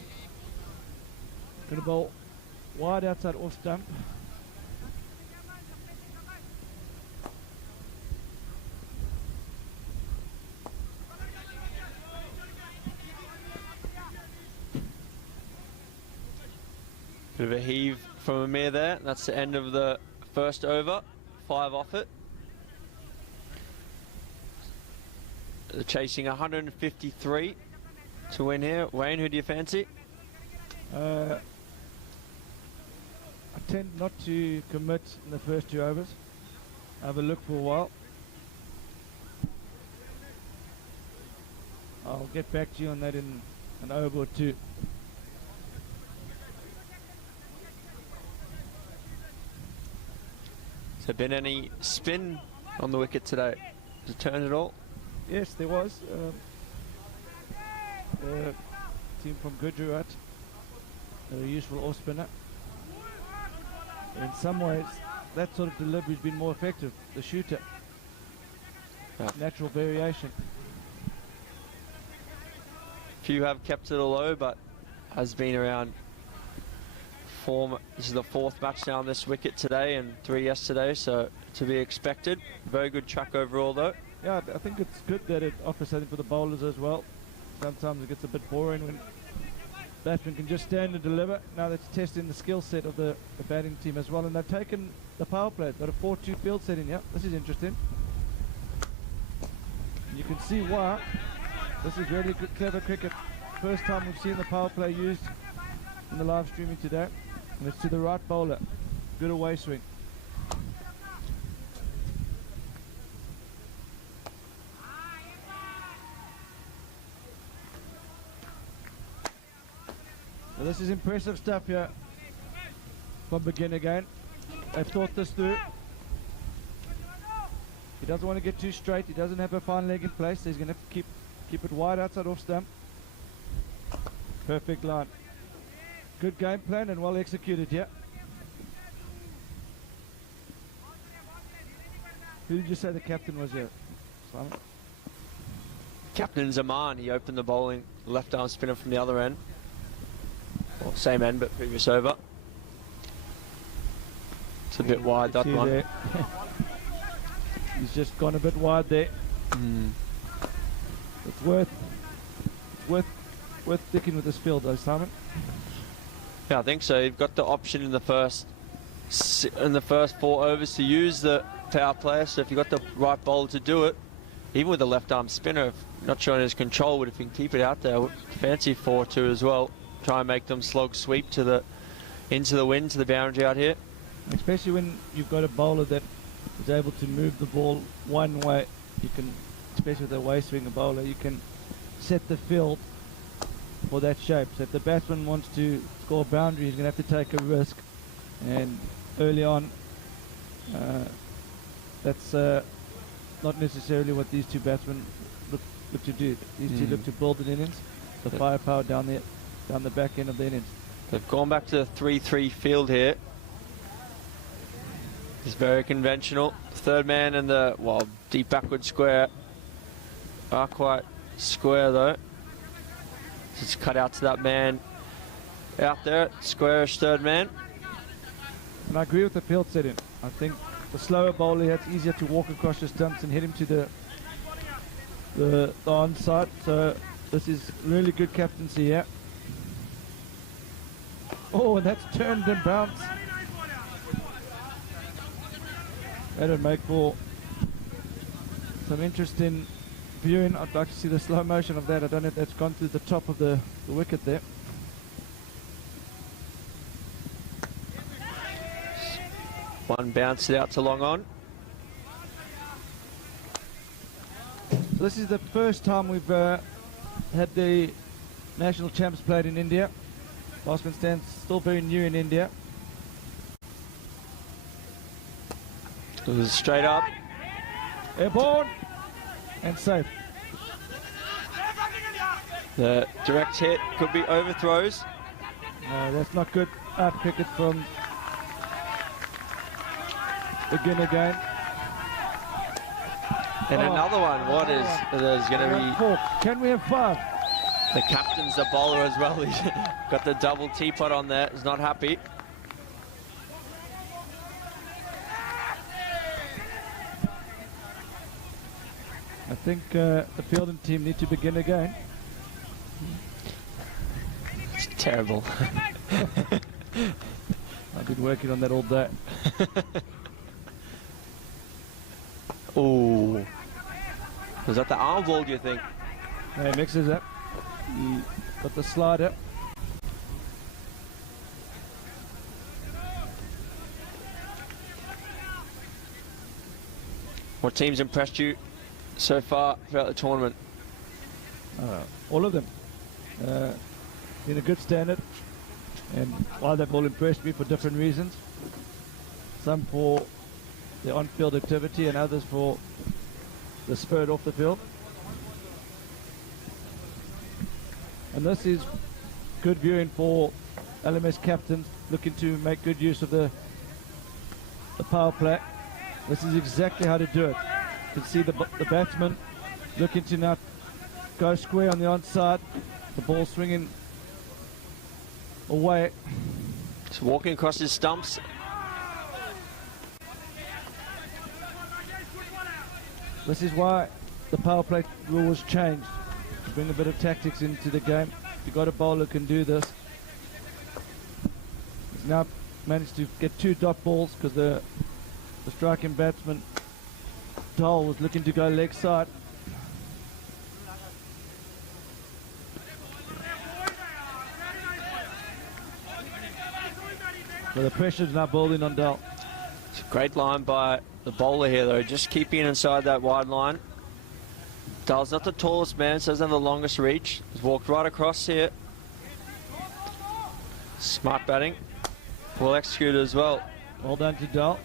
going to bowl wide outside off stump. Bit of a heave from Amir there. That's the end of the first over. 5 off it. They're chasing 153 to win here. Wayne, who do you fancy? I tend not to commit in the first 2 overs. Have a look for a while. I'll get back to you on that in an over or 2. Has there been any spin on the wicket today? Has it turned at all? Yes, there was. The team from Gujarat, a useful off spinner. In some ways, that sort of delivery has been more effective. The shooter, natural variation. Few have kept it low, but has been around 4. This is the 4th match now on this wicket today and 3 yesterday, so to be expected. Very good track overall, though. Yeah, I think it's good that it offers something for the bowlers as well. Sometimes it gets a bit boring when batsmen can just stand and deliver. Now that's testing the skill set of the batting team as well, and they've taken the power play. Got a 4-2 field setting. Yeah, this is interesting. And you can see why. This is really good, clever cricket. First time we've seen the power play used in the live streaming today, and it's to the right bowler. Good away swing. So this is impressive stuff here from Begin Again. They've thought this through. He doesn't want to get too straight. He doesn't have a fine leg in place, so he's going to have to keep it wide outside off stump. Perfect line. Good game plan and well executed here. Who did you say the captain was here, Simon? Captain Zaman, he opened the bowling left arm spinner from the other end. Well, same end, but previous over. It's a bit wide, that one. He's just gone a bit wide there. It's worth sticking with this field though, Simon. Yeah, I think so. You've got the option in the first 4 overs to use the power play. So if you've got the right bowler to do it, even with the left arm spinner, if not showing his control, but if you can keep it out there, fancy 4-2 as well. Try and make them slog sweep into the wind, to the boundary out here. Especially when you've got a bowler that is able to move the ball one way, you can, especially with a way swinger bowler, you can set the field for that shape. So if the batsman wants to score a boundary, he's going to have to take a risk. And early on, that's not necessarily what these two batsmen look to do. These two look to build an innings, the firepower down the back end of the innings. They've gone back to the 3-3 field here. It's very conventional. Third man and the, well, deep backward square are quite square though. Just cut out to that man out there, squarish third man. And I agree with the field setting. I think the slower bowler, it's easier to walk across the stumps and hit him to the onside. So this is really good captaincy here. Oh, and that's turned and bounced. That'll make for some interesting viewing. I'd like to see the slow motion of that. I don't know if that's gone through the top of the wicket there. One bounced it out to long on. So this is the first time we've had the national champs played in India. Batsman stands still very new in India. It was straight up. Airborne and safe. The direct hit could be overthrows. No, that's not good. Out cricket from begin again. And another one. What is there's going to be? 4. Can we have 5? The captain's the bowler as well. He's got the double teapot on there. He's not happy. I think the fielding team need to begin again. It's terrible. I've been working on that all day. Oh, was that the arm ball, do you think? He mixes it. He got the slider. What teams impressed you so far throughout the tournament? All of them. In a good standard. And while they've all impressed me for different reasons, some for their on-field activity and others for the spirit off the field. And this is good viewing for LMS captains looking to make good use of the power play. This is exactly how to do it. You can see the batsman looking to now go square on the onside. The ball swinging away. Just walking across his stumps. This is why the power play rule was changed, to bring a bit of tactics into the game. If you've got a bowler who can do this. He's now managed to get 2 dot balls because the striking batsman Dole was looking to go leg side. So the pressure's now building on Dole. It's a great line by the bowler here though, just keeping inside that wide line. Dull's not the tallest man, so doesn't have the longest reach. He's walked right across here. Smart batting. Well executed as well. Well done to Dole.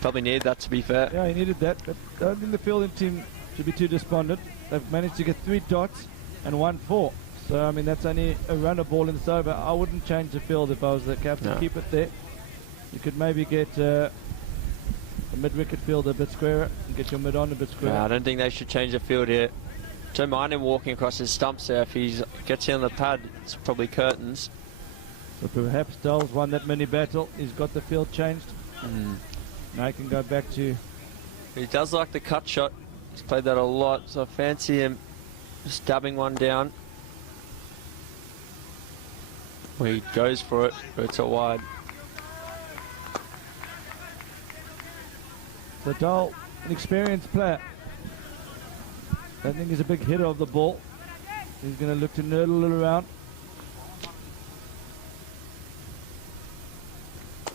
Probably needed that, to be fair. Yeah, he needed that, but I don't think the fielding team should be too despondent. They've managed to get 3 dots and 1 4. So, I mean, that's only a runner ball and it's over. I wouldn't change the field if I was the captain. No. Keep it there. You could maybe get the mid-wicket field a bit squarer and get your mid-on a bit squarer. No, I don't think they should change the field here. Don't mind him walking across his stumps there. If he gets in on the pad, it's probably curtains. So perhaps Dale's won that mini battle. He's got the field changed. Now he can go back to... He does like the cut shot. He's played that a lot, so I fancy him just dabbing one down. Well, he goes for it, but it's a wide. So Dale, an experienced player. I think he's a big hitter of the ball. He's going to look to nurdle it around.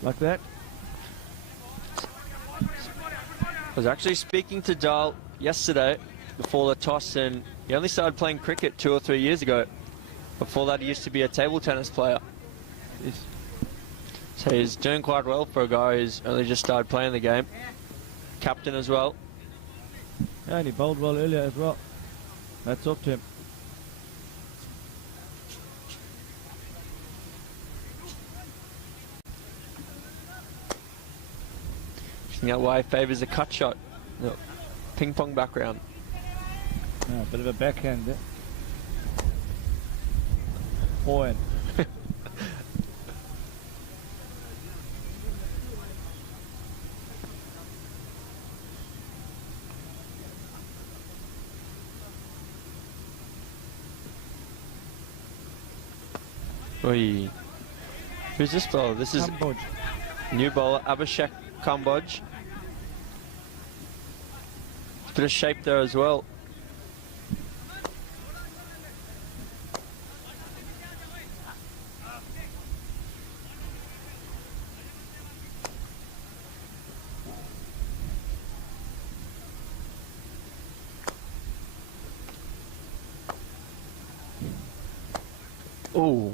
Like that. I was actually speaking to Dal yesterday before the toss, and he only started playing cricket 2 or 3 years ago. Before that, he used to be a table tennis player. So he's doing quite well for a guy who's only just started playing the game. Captain as well. Yeah, and he bowled well earlier as well. That's up to him. That way favours a cut shot. No, ping pong background. Yeah, a bit of a backhand there. Forehand. Oi. Who's this bowler? This is Kambodge. new bowler, Abhishek Kambodge. Bit of shape there as well. Oh.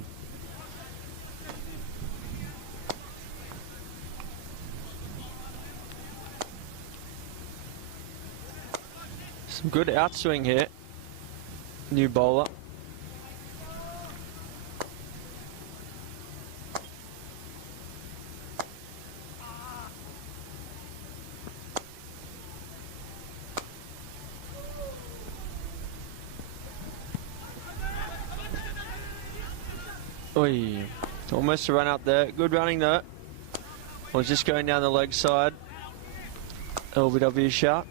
Some good outswing here. New bowler. Oi. Almost a run out there. Good running though. Was just going down the leg side. LBW shot.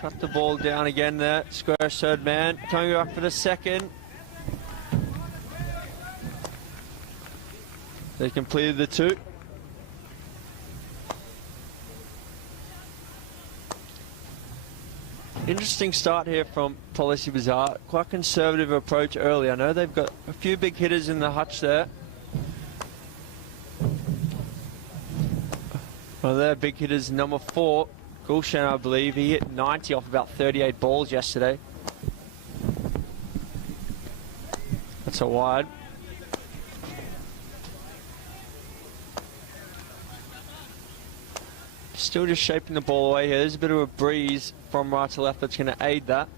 Cut the ball down again there. Square third man. Coming back for the second. They completed the 2. Interesting start here from Policybazaar. Quite conservative approach early. I know they've got a few big hitters in the hutch there. One of their big hitters, number 4. Gulshan, I believe, he hit 90 off about 38 balls yesterday. That's a wide. Still just shaping the ball away here. There's a bit of a breeze from right to left that's going to aid that.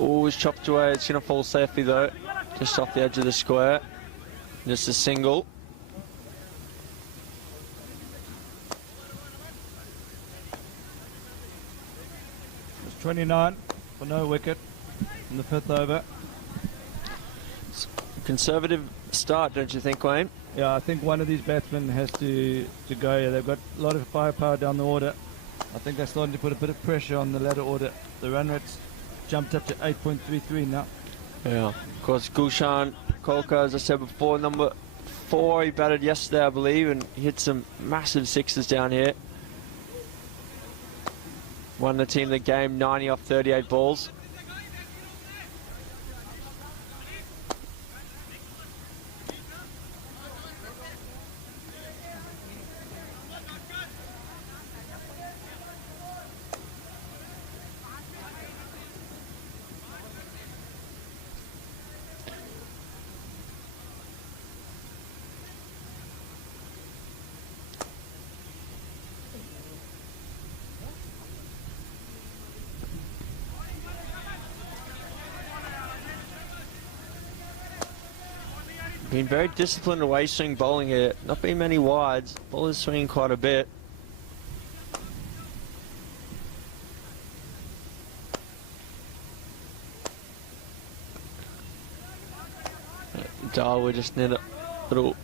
Oh, it's chopped away. It's going to fall safely though. Just off the edge of the square. Just a single. It's 29 for no wicket in the 5th over. Conservative start, don't you think, Wayne? Yeah, I think one of these batsmen has to go here. They've got a lot of firepower down the order. I think they're starting to put a bit of pressure on the latter order. The run rate's jumped up to 8.33 now. Yeah. Of course, Gulshan Kolka, as I said before, number 4 he batted yesterday, I believe, and he hit some massive sixes down here. Won the team the game, 90 off 38 balls. Been very disciplined away swing bowling here. Not been many wides. Ball is swinging quite a bit. Dahl, we just need a little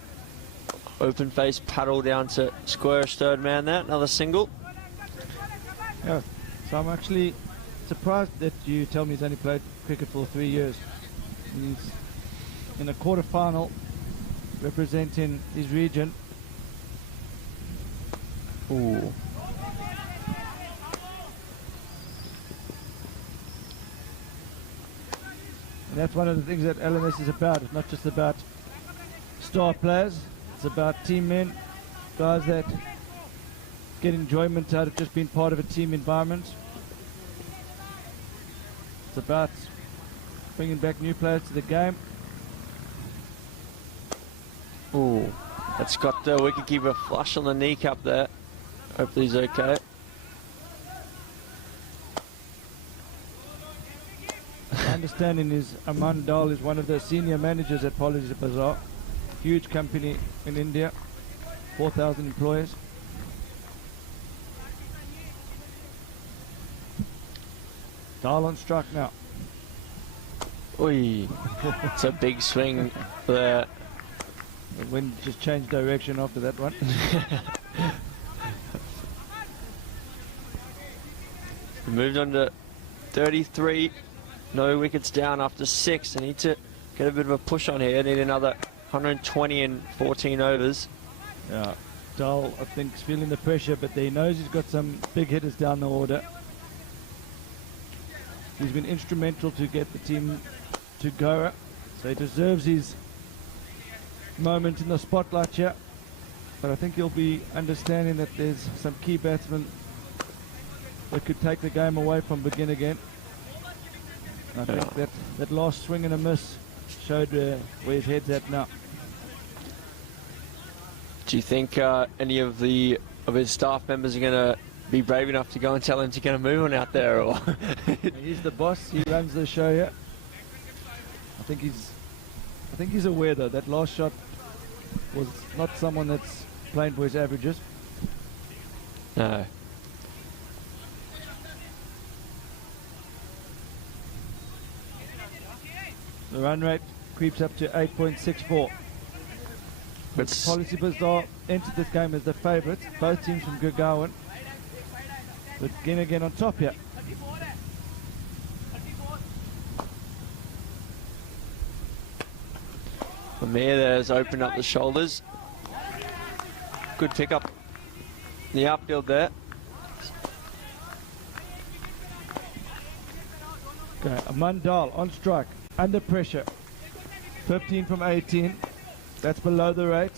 open face paddle down to squarish third man there. Another single. Yeah, so I'm actually surprised that you tell me he's only played cricket for 3 years. He's in a quarter-final representing his region. Ooh. And that's one of the things that LMS is about. It's not just about star players. It's about team men, guys that get enjoyment out of just being part of a team environment. It's about bringing back new players to the game. Ooh. That's got the wicketkeeper flush on the kneecap there. Hopefully he's okay. My understanding is Aman Dal is one of the senior managers at Policybazaar. Huge company in India, 4,000 employees. Dal on strike now. Oi. It's a big swing there. The wind just changed direction after that one. Moved on to 33. No wickets down after 6. They need to get a bit of a push on here. Need another 120 in 14 overs. Yeah, Dal, I think, is feeling the pressure, but he knows he's got some big hitters down the order. He's been instrumental to get the team to go, so he deserves his moment in the spotlight here. But I think he'll be understanding that there's some key batsmen that could take the game away from begin again. And I think that last swing and a miss showed where his head's at now. Do you think any of his staff members are going to be brave enough to go and tell him to get a move on out there? Or He's the boss. He runs the show here. I think he's aware though that last shot was not someone that's playing for his averages. no. The run rate creeps up to 8.64. But It's Policybazaar entered this game as the favourites. Both teams from Gurgaon. But again on top here. Amir there's opened up the shoulders. Good pickup in the outfield there. Okay, Aman Dal on strike, under pressure. 15 from 18. That's below the rate.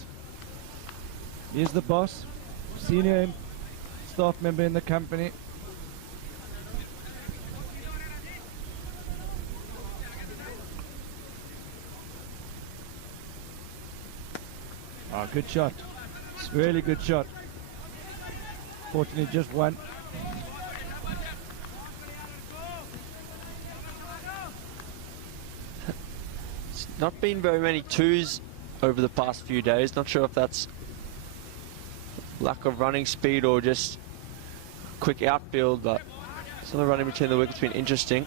Here's the boss, senior staff member in the company. Oh, good shot. Really good shot. Fortunately, just one. It's not been very many twos over the past few days. Not sure if that's lack of running speed or just quick outfield, but some of the running between the wickets has been interesting.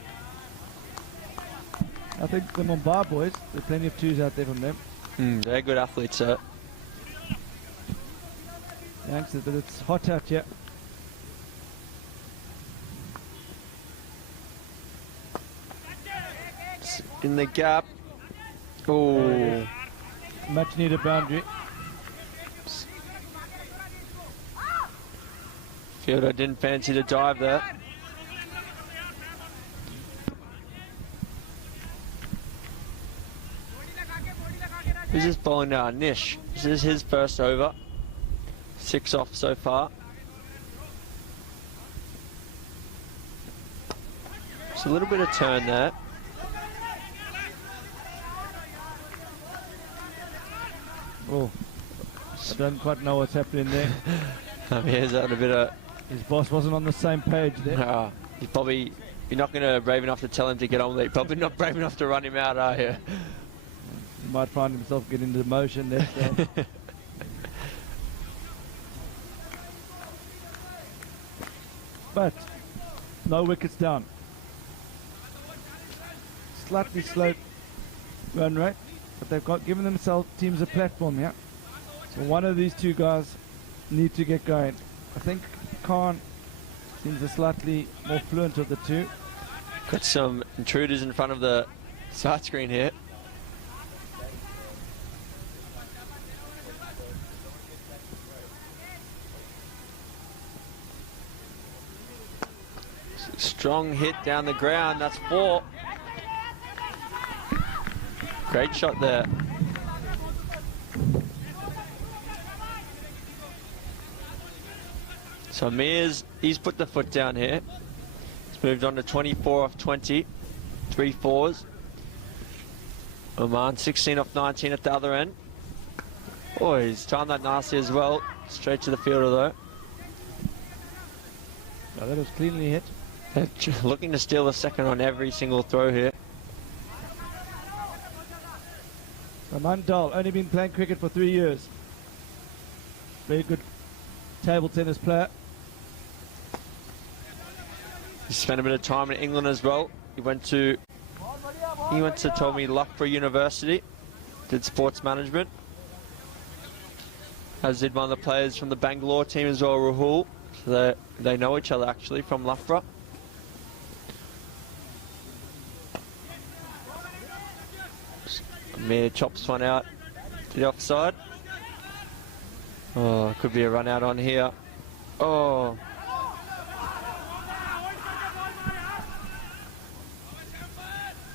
I think the Mumbai boys, there's plenty of twos out there from them. They're good athletes, sir. Youngsters, but it's hot out here. In the gap. Oh, much needed boundary. Fielder didn't fancy the dive there. He's just bowling now, Nish. This is his first over. 6 off so far. Just a little bit of turn there. Oh, I don't quite know what's happening there. He's had a bit of... His boss wasn't on the same page there. He's probably... You're not going to brave enough to tell him to get on with it. You're probably not brave enough to run him out, are you? He might find himself getting into motion there. So. But no wickets down. Slightly slow run rate, but they've got given themselves teams a platform here. So one of these two guys need to get going. I think Khan seems a slightly more fluent of the two. Got some intruders in front of the side screen here. Strong hit down the ground, that's 4. Great shot there. So Mears, he's put the foot down here. He's moved on to 24 off 20, 3 4s. Oman 16 off 19 at the other end. Oh, he's timed that nicely as well. Straight to the fielder though. Oh, that was cleanly hit. They're looking to steal a second on every single throw here. Aman Dal, only been playing cricket for 3 years. Very good table tennis player. He spent a bit of time in England as well. He went to told me Loughborough University, did sports management. As did one of the players from the Bangalore team as well, Rahul. So they know each other actually from Loughborough. Amir chops one out to the offside. Oh, could be a run out on here. Oh.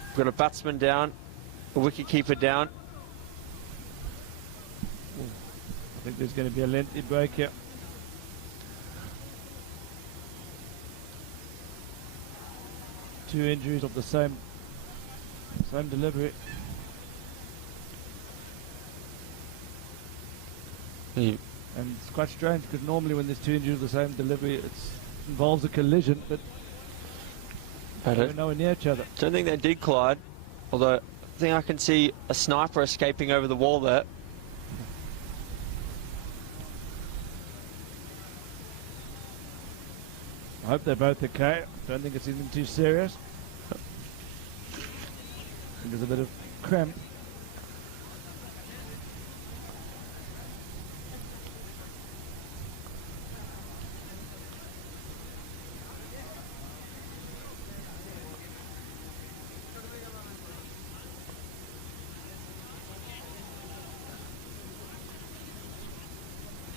We've got a batsman down, a wicket keeper down. I think there's going to be a lengthy break here. Two injuries of the same delivery. And it's quite strange because normally when there's two injuries of the same delivery, it involves a collision, but they're nowhere near each other. Don't think they did collide, although I think I can see a sniper escaping over the wall there. I hope they're both okay. Don't think it's anything too serious. I think there's a bit of cramp.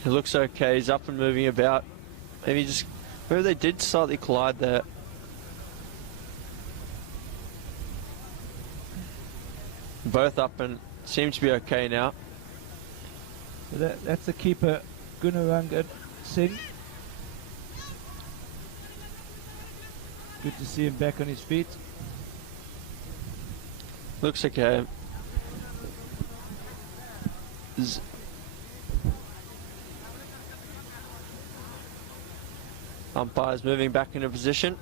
He looks okay, he's up and moving about. Maybe they did slightly collide there. Both up and seem to be okay now. So that's the keeper, Gunarangan Singh. Good to see him back on his feet. Looks okay. Umpire's moving back into position.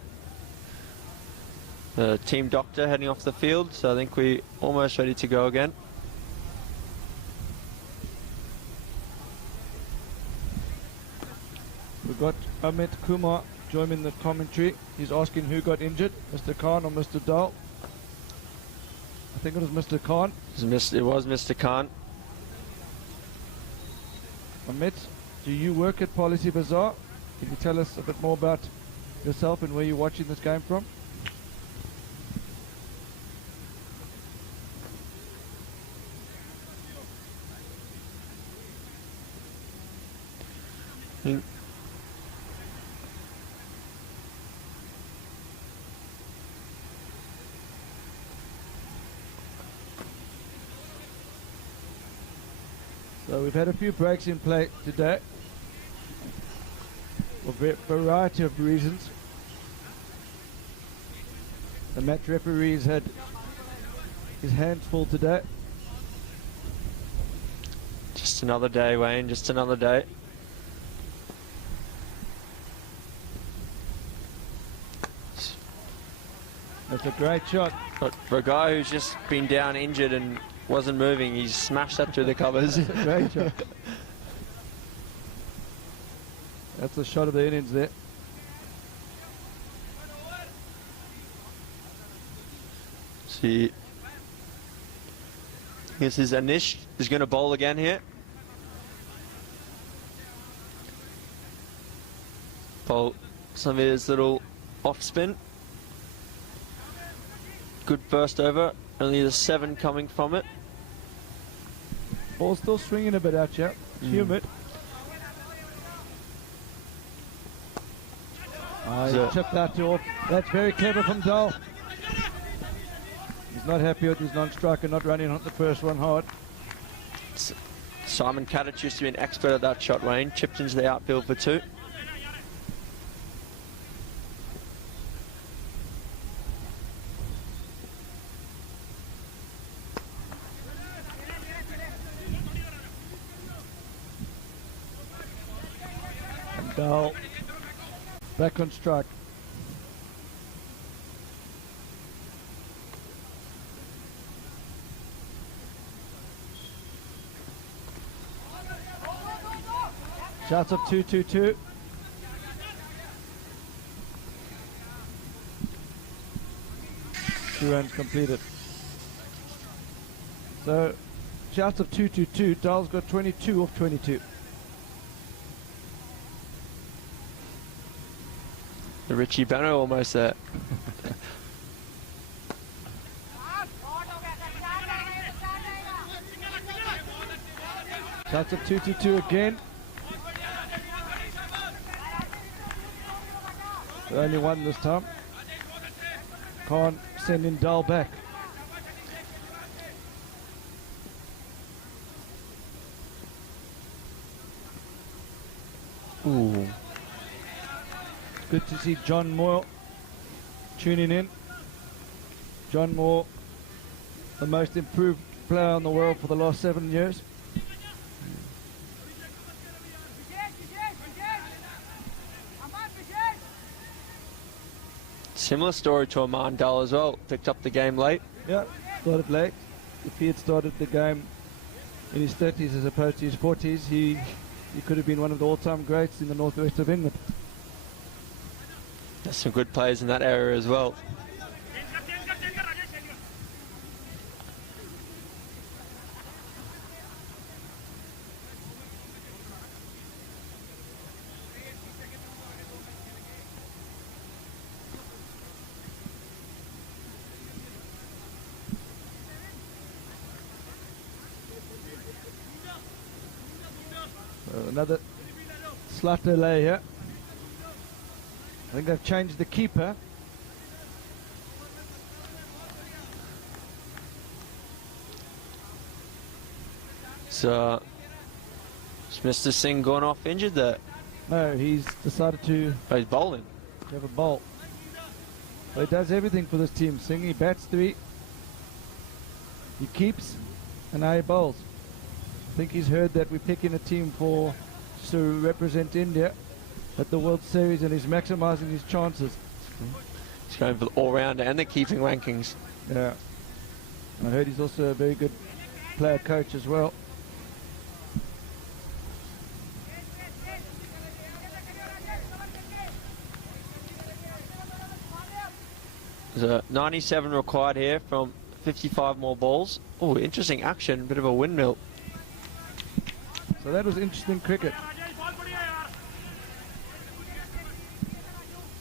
The team doctor heading off the field, so I think we're almost ready to go again. We've got Amit Kumar joining the commentary. He's asking who got injured, Mr. Khan or Mr. Dal. I think it was Mr. Khan. It was Mr. Khan. Amit, do you work at Policybazaar? Can you tell us a bit more about yourself and where you're watching this game from? So we've had a few breaks in play today for a variety of reasons. The match referee's had his hands full today. Just another day, Wayne, just another day. That's a great shot. But for a guy who's just been down injured and wasn't moving, he's smashed that through the covers. Great shot. That's the shot of the innings there. See, this is Anish is going to bowl again here. Bowl some of his little off spin. Good first over. Only the 7 coming from it. Ball still swinging a bit out here. Humid. He chipped that off. That's very clever from Dal. He's not happy with his non-striker not running on the first one hard. Simon Kadich used to be an expert at that shot, Wayne. Chipped into the outfield for 2. And Dal back on strike. Shots of 2-2-2. Two runs completed. So, shots of 2-2-2. Dal's got 22 off 22. The Richie Beno almost there. Shots of 2-2-2 again. Only one this time. Can't send in Dal back. Ooh. Good to see John Moore tuning in. John Moore, the most improved player in the world for the last 7 years. Similar story to Aman Dal as well. Picked up the game late. Yeah, started late. If he had started the game in his 30s as opposed to his 40s, he could have been one of the all-time greats in the northwest of England. There's some good players in that area as well. Another slight delay here. I think they've changed the keeper. So, is Mr. Singh gone off injured there? No, he's decided to Oh, he's bowling. have a bowl. Well, he does everything for this team. Singh, he bats 3, he keeps, and now he bowls. I think he's heard that we're picking a team to represent India at the World Series, and he's maximising his chances. He's going for the all-rounder and the keeping rankings. Yeah. And I heard he's also a very good player coach as well. There's a 97 required here from 55 more balls. Oh, interesting action, bit of a windmill. So that was interesting cricket.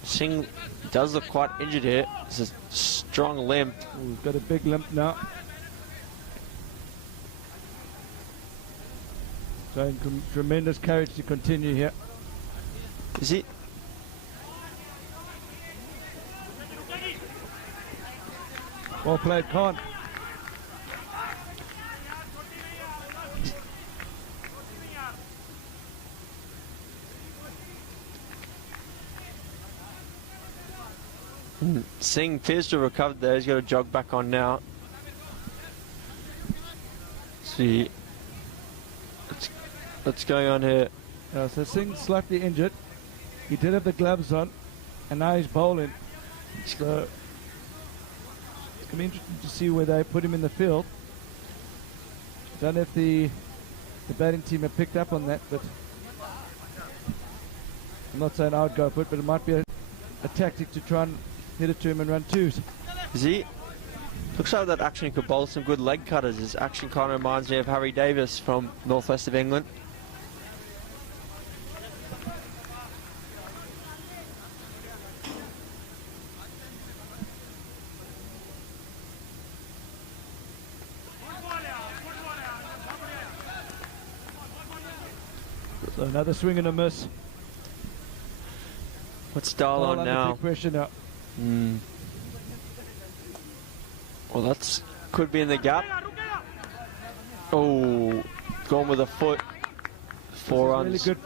Singh does look quite injured here. It's a strong limp. Oh, he's got a big limp now. Showing tremendous courage to continue here. Is he? Well played, Khan. Singh appears to have recovered there. He's got to jog back on now. See what's going on here. So Singh's slightly injured. He did have the gloves on, and now he's bowling. So it's going to be interesting to see where they put him in the field. Don't know if the batting team have picked up on that, but I'm not saying I would go for it, but it might be a tactic to try and hit it to him and run twos. Is he? Looks like that actually could bowl some good leg cutters. His action kind of reminds me of Harry Davis from northwest of England. So another swing and a miss. What's Dahl on under now? big pressure now. Well, that's could be in the gap. Oh, gone with a foot. 4 runs. Really good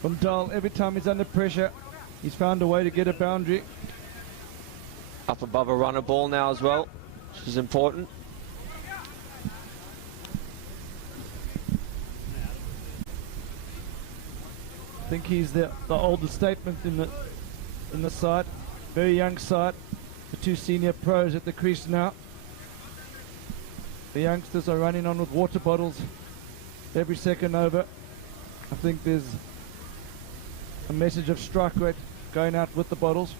from Dahl. Every time he's under pressure, he's found a way to get a boundary. Up above a runner ball now as well, which is important. I think he's the older statement in the side. Very young side. The two senior pros at the crease now. The youngsters are running on with water bottles every second over. I think there's a message of strike rate going out with the bottles.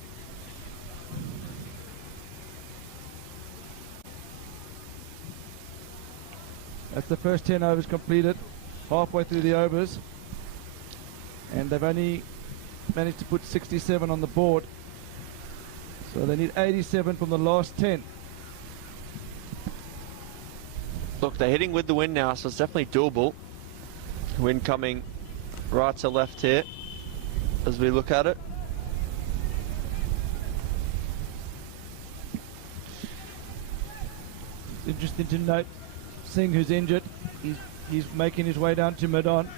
That's the first 10 overs completed, halfway through the overs, and they've only managed to put 67 on the board, so they need 87 from the last 10. Look, they're hitting with the wind now, so it's definitely doable. Wind coming right to left here as we look at it. Interesting to note, Singh, who's injured, he's making his way down to mid-on.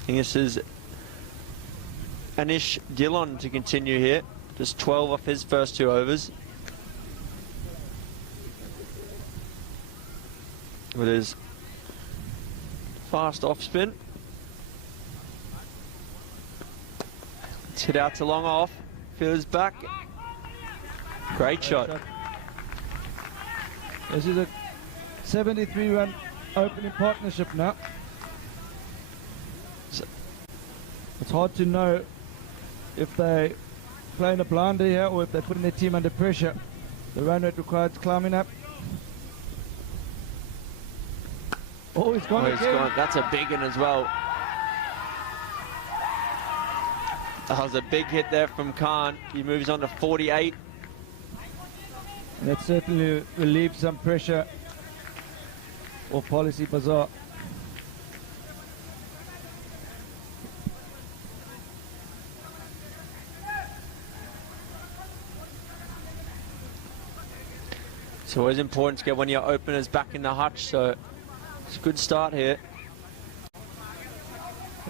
I think this is Anish Dillon to continue here. Just 12 off his first 2 overs. With his fast off spin. It's hit out to long off. Feels back. Great shot. This is a 73-run opening partnership now. It's hard to know if they playing a blinder here or if they're putting their team under pressure. The run rate required climbing up. Oh, he's gone again. Gone. That's a big one as well. That was a big hit there from Khan. He moves on to 48. And that certainly relieves some pressure for Policybazaar. It's always important to get one of your openers back in the hutch, so it's a good start here.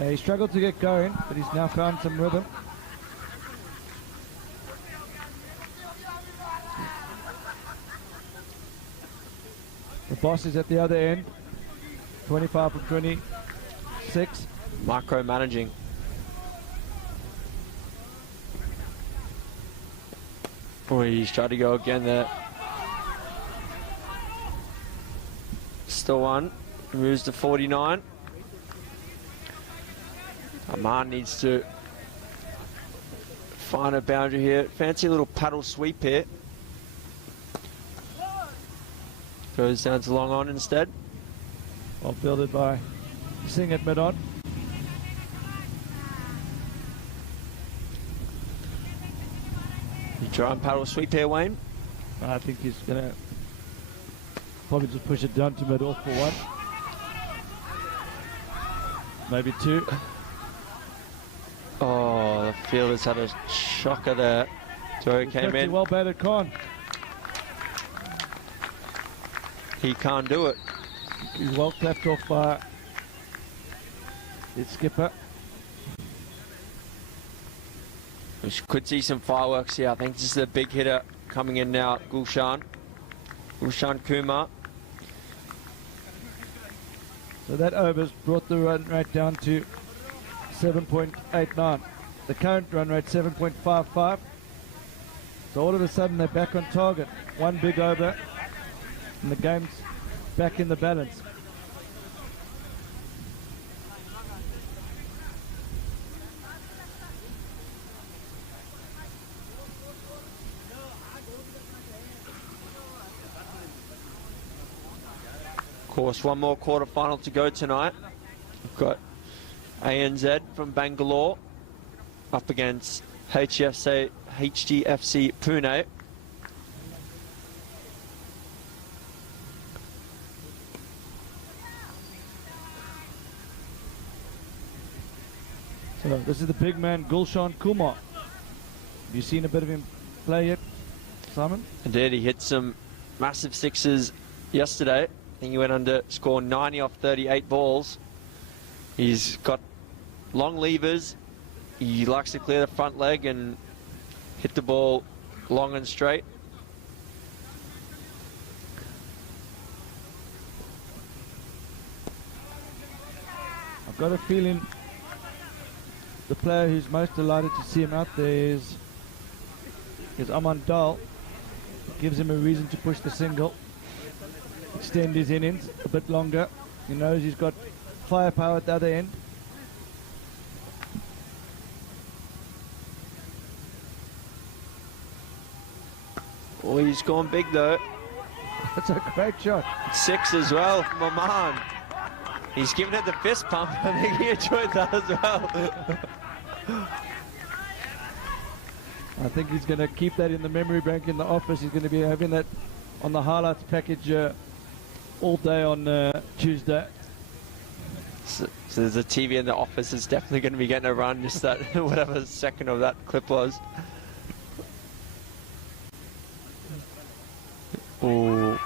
He struggled to get going, but he's now found some rhythm. The boss is at the other end, 25 from 26. Micromanaging. Oh, he's tried to go again there. Still one. Moves to 49. Aman needs to find a boundary here. Fancy little paddle sweep here. Goes down to long on instead. Well fielded by Singh at mid-on. You try and paddle sweep here, Wayne. I think he's going to probably just push it down to middle for one. Maybe two. Oh, the fielder's had a shocker there. Joe came in. Well batted, Khan. He can't do it. He's well clapped off by his skipper. We could see some fireworks here. I think this is the big hitter coming in now, Gulshan Kumar. So that over's brought the run rate down to 7.89. The current run rate 7.55. So all of a sudden they're back on target. One big over and the game's back in the balance. Of course, one more quarter-final to go tonight. We've got ANZ from Bangalore up against HDFC Pune. So this is the big man, Gulshan Kumar. Have you seen a bit of him play yet, Simon? Indeed, he hit some massive sixes yesterday. I think he went on to score 90 off 38 balls. He's got long levers. He likes to clear the front leg and hit the ball long and straight. I've got a feeling the player who's most delighted to see him out there is Aman Dal. It gives him a reason to push the single, extend his innings a bit longer. He knows he's got firepower at the other end. Oh, he's gone big though. That's a great shot. 6 as well from Oman. He's given it the fist pump. I think he enjoyed that as well. I think he's going to keep that in the memory bank in the office. He's going to be having that on the highlights package all day on Tuesday. So there's a TV in the office. It's definitely going to be getting a run, just that whatever second of that clip was. Oh.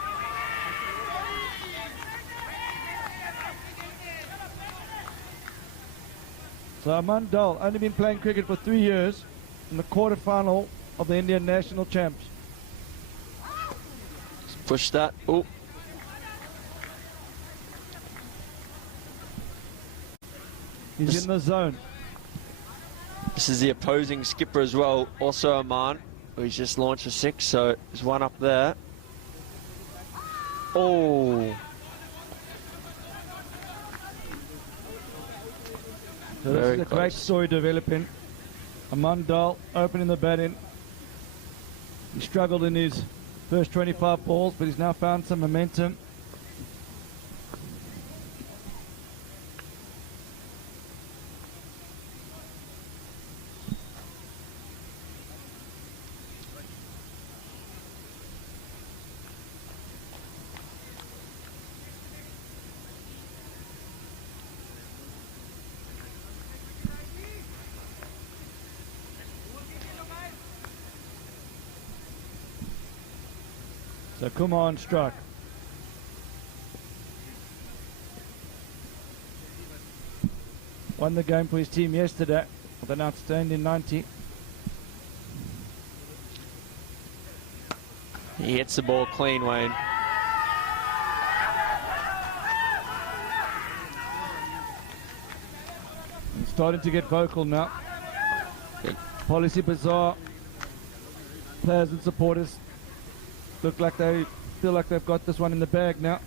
So Aman Dal, only been playing cricket for 3 years, in the quarter-final of the Indian National Champs. Push that. Oh. He's in the zone. This is the opposing skipper as well, also Oman, who's just launched a 6, so there's one up there. Oh. So this is a great story developing. Aman Dal opening the batting. He struggled in his first 25 balls, but he's now found some momentum. So Kumar on strike. Won the game for his team yesterday with an outstanding 90. He hits the ball clean, Wayne. He's starting to get vocal now. Policybazaar players and supporters look like they feel like they've got this one in the bag now.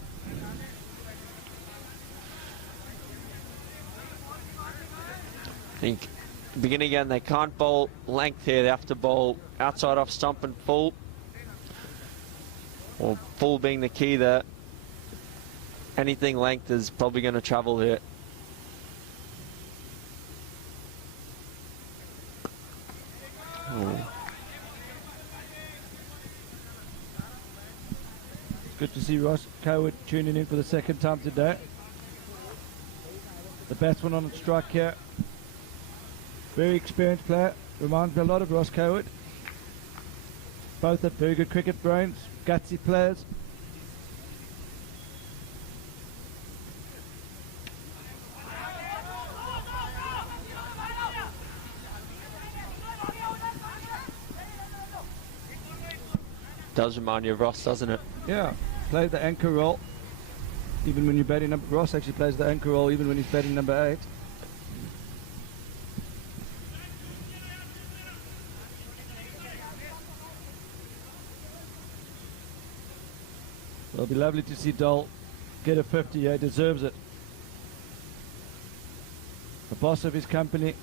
I think beginning again, they can't bowl length here. They have to bowl outside off stump and full. Or full being the key there. Anything length is probably going to travel here. Oh. Good to see Ross Cowood tuning in for the second time today. The batsman on the strike here. Very experienced player. Reminds me a lot of Ross Cowood. Both have very good cricket brains, gutsy players. Does remind you of Ross, doesn't it? Yeah, played the anchor role. Even when you're batting number... Ross actually plays the anchor role even when he's batting number 8. It'll be lovely to see Dole get a 50. Yeah, he deserves it. The boss of his company.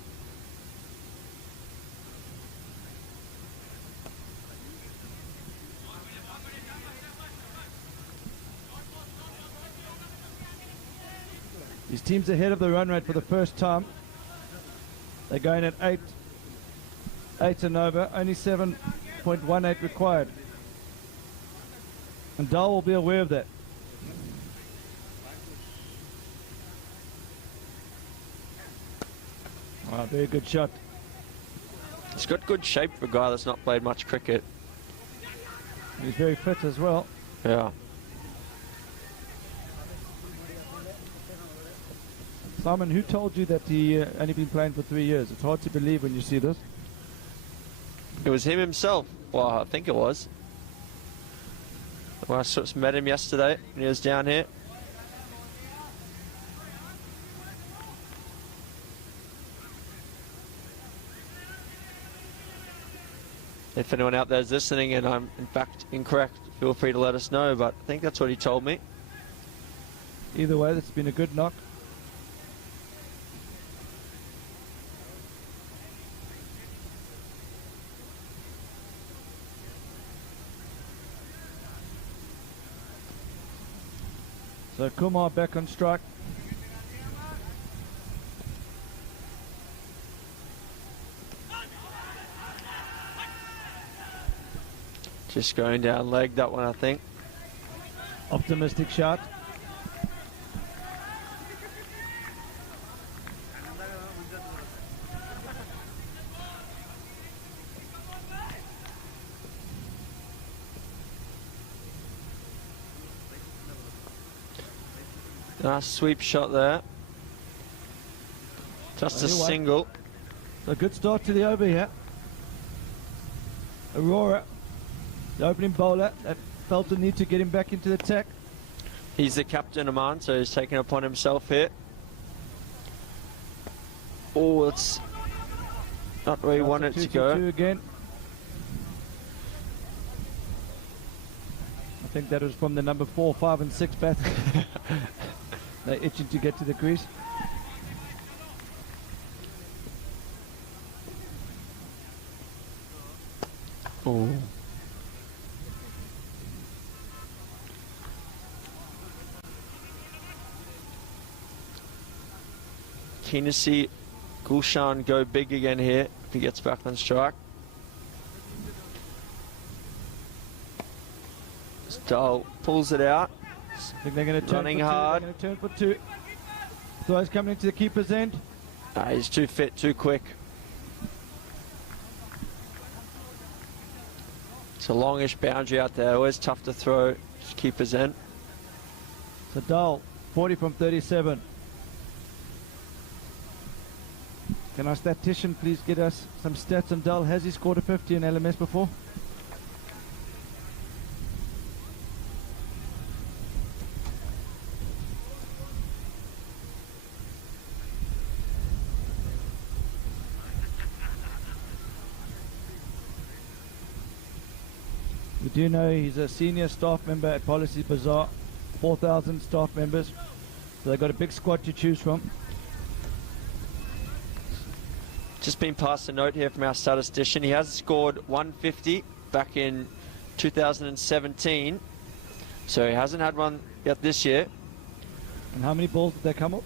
His team's ahead of the run rate for the first time. They're going at 8 and over, only 7.18 required. And Dole will be aware of that. Oh, very good shot. He's got good shape for a guy that's not played much cricket. He's very fit as well. Yeah. Simon, who told you that he only been playing for 3 years? It's hard to believe when you see this. It was him himself. Well, I think it was. Well, I sort of met him yesterday when he was down here. If anyone out there is listening and I'm in fact incorrect, feel free to let us know, but I think that's what he told me. Either way, that's been a good knock. So Kumar back on strike. Just going down leg, that one, I think. Optimistic shot. Nice sweep shot there. Just a single. A good start to the over here. Aurora, the opening bowler, that felt the need to get him back into the attack. He's the captain, Aman, so he's taken upon himself here. Oh, it's not where he wanted it to go. Again. I think that was from the number 4, 5 and 6 batsmen. They're itching to get to the crease. Oh. Keen to see Gulshan go big again here if he gets back on strike. Dole pulls it out. I think they're going to turn Running for hard. Two. They're going to turn for 2. Throws coming into the keeper's end. He's too fit, too quick. It's a longish boundary out there. Always tough to throw. Just keeper's end. So Dole, 40 from 37. Can our statistician please get us some stats on Dole? Has he scored a 50 in LMS before? We do know he's a senior staff member at Policybazaar, 4,000 staff members. So they've got a big squad to choose from. Just been passed a note here from our statistician. He has scored 150 back in 2017. So he hasn't had one yet this year. And how many balls did they come up?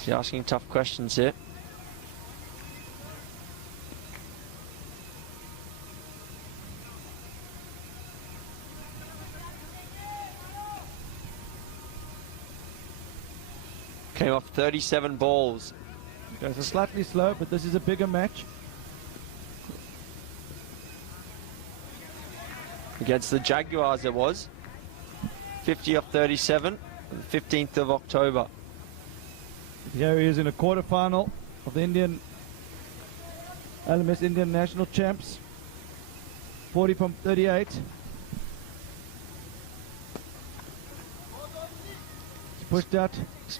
He's asking tough questions here. Came off 37 balls. Okay, so slightly slow, but this is a bigger match. Against the Jaguars it was. 50 off 37, the 15th of October. Here he is in a quarterfinal of the LMS Indian National Champs. 40 from 38. He's pushed out.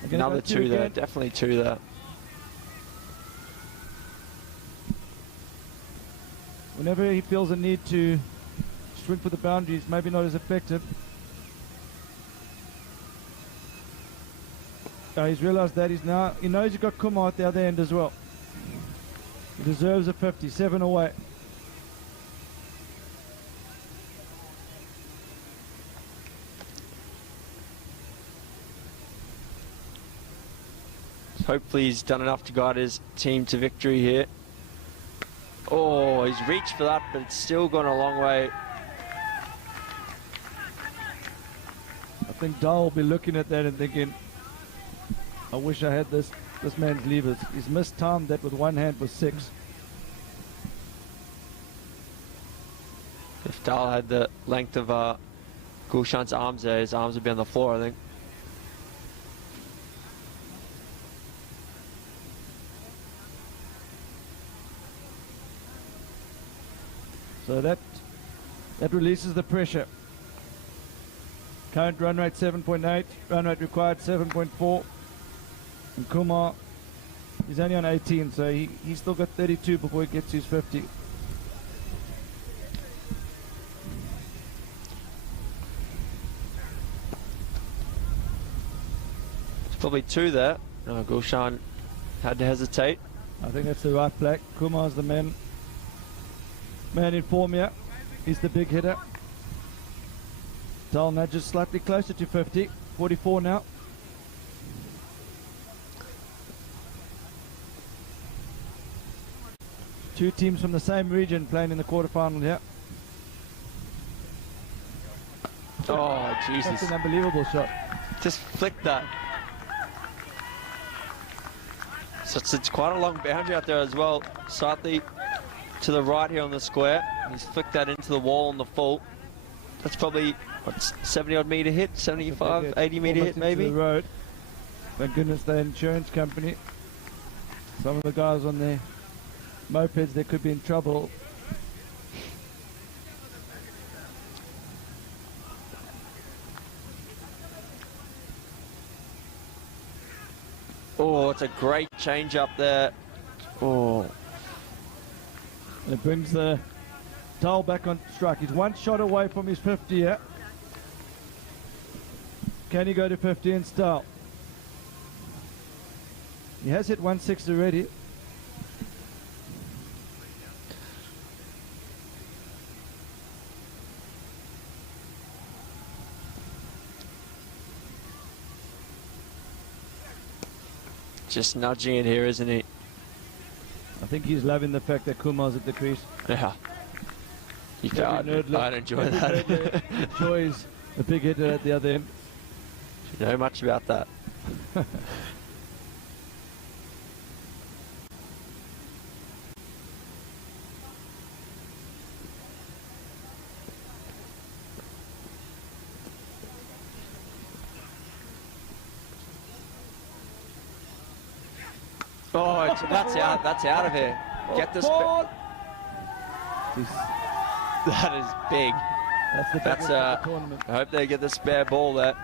Again, Another about two there, again. definitely two there. Whenever he feels a need to swing for the boundaries, maybe not as effective. He's realised that he knows he's got Kumar at the other end as well. He deserves a 57 away. Hopefully he's done enough to guide his team to victory here. Oh, he's reached for that, but it's still gone a long way. I think Dahl will be looking at that and thinking, I wish I had this man's levers. He's mistimed that with one hand was 6. If Dahl had the length of Gulshan's arms there, his arms would be on the floor, I think. So that releases the pressure. Current run rate 7.8, run rate required 7.4. And Kumar, he's only on 18, so he's still got 32 before he gets his 50. There's probably two there. No, Gulshan had to hesitate. I think that's the right play. Kumar's the man in form here. He's the big hitter. Dahl now just slightly closer to 50. 44 now. Two teams from the same region playing in the quarterfinal here. Oh, That's Jesus. an unbelievable shot. Just flicked that. So it's quite a long boundary out there as well. Slightly to the right here on the square. He's flicked that into the wall on the full. That's probably, what, 70 odd metre hit, 75, 80 metre hit maybe. The road. Thank goodness the insurance company. Some of the guys on their mopeds, they could be in trouble. Oh, it's a great change up there. Oh, And it brings the Dahl back on strike. He's one shot away from his 50 here. Can he go to 50 in style? He has hit 160 already. just nudging it here, isn't he? I think he's loving the fact that Kumar's at the crease. Yeah. You can't. I'd enjoy that. Enjoys the big hitter at the other end. You know much about that. Oh, that's out. That's out of here. Get this. Ball. That is big. That's the That's biggest of the tournament. I hope they get the spare ball there.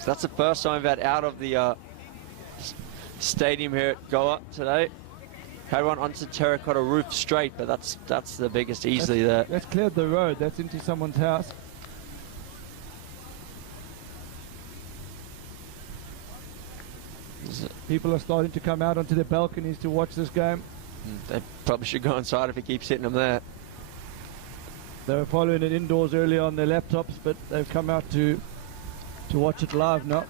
So that's the first time we've had out of the stadium here at Goa today. Had one onto terracotta roof straight, but that's the biggest easily there. That's cleared the road. That's into someone's house. People are starting to come out onto their balconies to watch this game. They probably should go inside if he keeps hitting them there. They were following it indoors earlier on their laptops, but they've come out to watch it live now.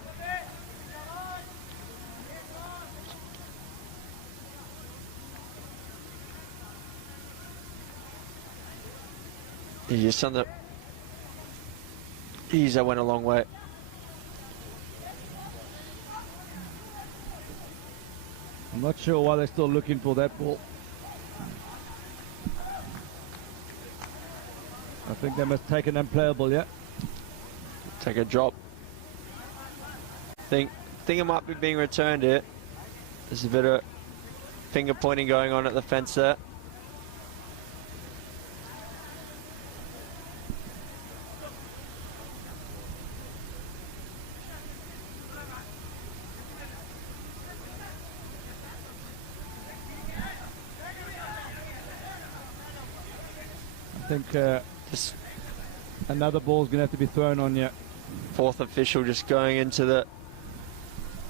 He's just on the Geez, that went a long way. I'm not sure why they're still looking for that ball. I think they must take an unplayable, yeah? Take a drop. Think it might be being returned here. There's a bit of finger pointing going on at the fence there. I think another ball's going to have to be thrown on you. Fourth official just going into the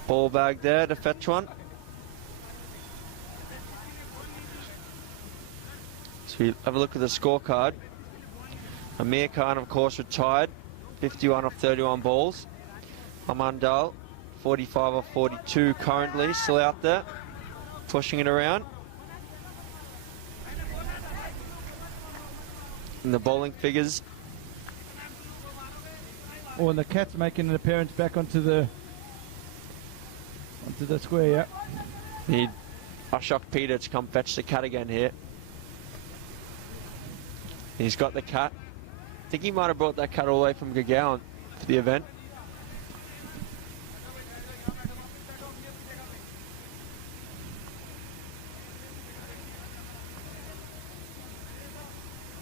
ball bag there to fetch one. So we have a look at the scorecard. Amir Khan, of course, retired. 51 off 31 balls. Amandal, 45 off 42 currently, still out there, pushing it around. And the bowling figures. Oh, and the cat's making an appearance back onto the square, yeah. Need Ashok Peter to come fetch the cat again here. He's got the cat. I think he might have brought that cat all the way from Gurgaon for the event.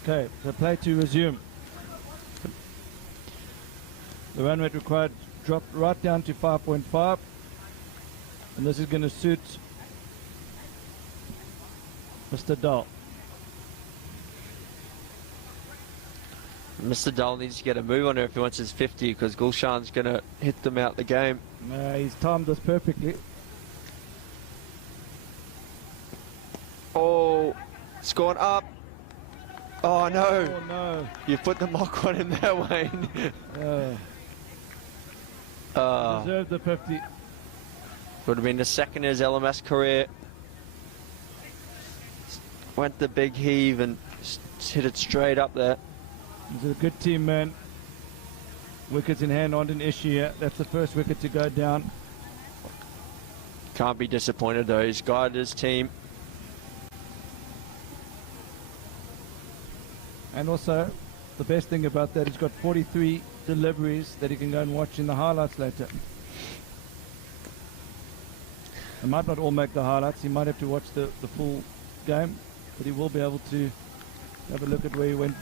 Okay, so play to resume. The run rate required dropped right down to 5.5, and this is going to suit Mr. Dahl. Mr. Dull needs to get a move on her if he wants his 50, because Gulshan's going to hit them out the game. He's timed this perfectly. Oh, it's gone up. Oh no! Oh no! You put the mock one in there, Wayne. Deserved the 50. Would have been the second in his LMS career. Went the big heave and hit it straight up there. He's a good team, man. Wickets in hand, on an issue here. That's the first wicket to go down. Can't be disappointed though. He's guided his team. And also, the best thing about that, he's got 43 deliveries that he can go and watch in the highlights later. He might not all make the highlights. He might have to watch the full game, but he will be able to have a look at where he went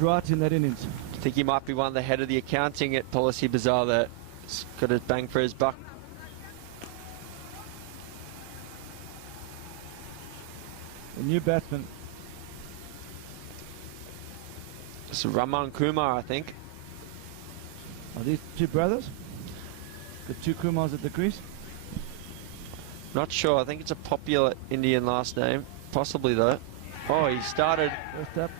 right in that innings. I think he might be one of the head of the accounting at Policybazaar there. He's got a bang for his buck. The new batsman. It's Raman Kumar, I think. Are these two brothers? Got two Kumars at the crease? Not sure. I think it's a popular Indian last name. Possibly though. Oh, he started. First up.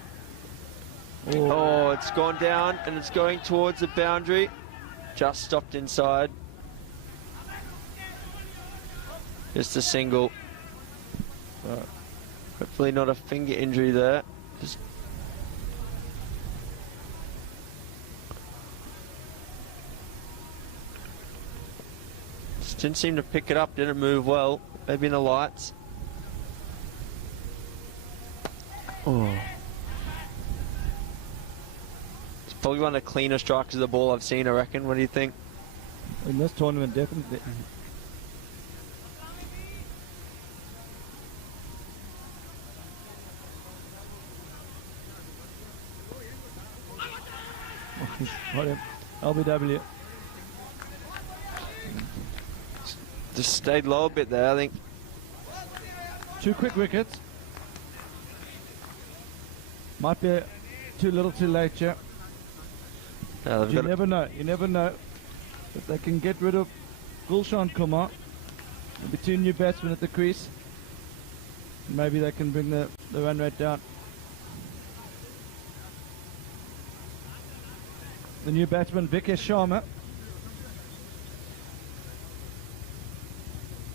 Oh, it's gone down and it's going towards the boundary. Just stopped inside. Just a single. Hopefully not a finger injury there. Just didn't seem to pick it up, didn't move well. Maybe in the lights. Oh. It's probably one of the cleaner strikes of the ball I've seen, I reckon. What do you think? In this tournament, definitely. Got him. LBW. Just stayed low a bit there, I think. Two quick wickets. Might be too little too late here. Yeah, You never know. You never know. If they can get rid of Gulshan Kumar, maybe two new batsmen at the crease, maybe they can bring the run rate down. The new batsman, Vikesh Sharma.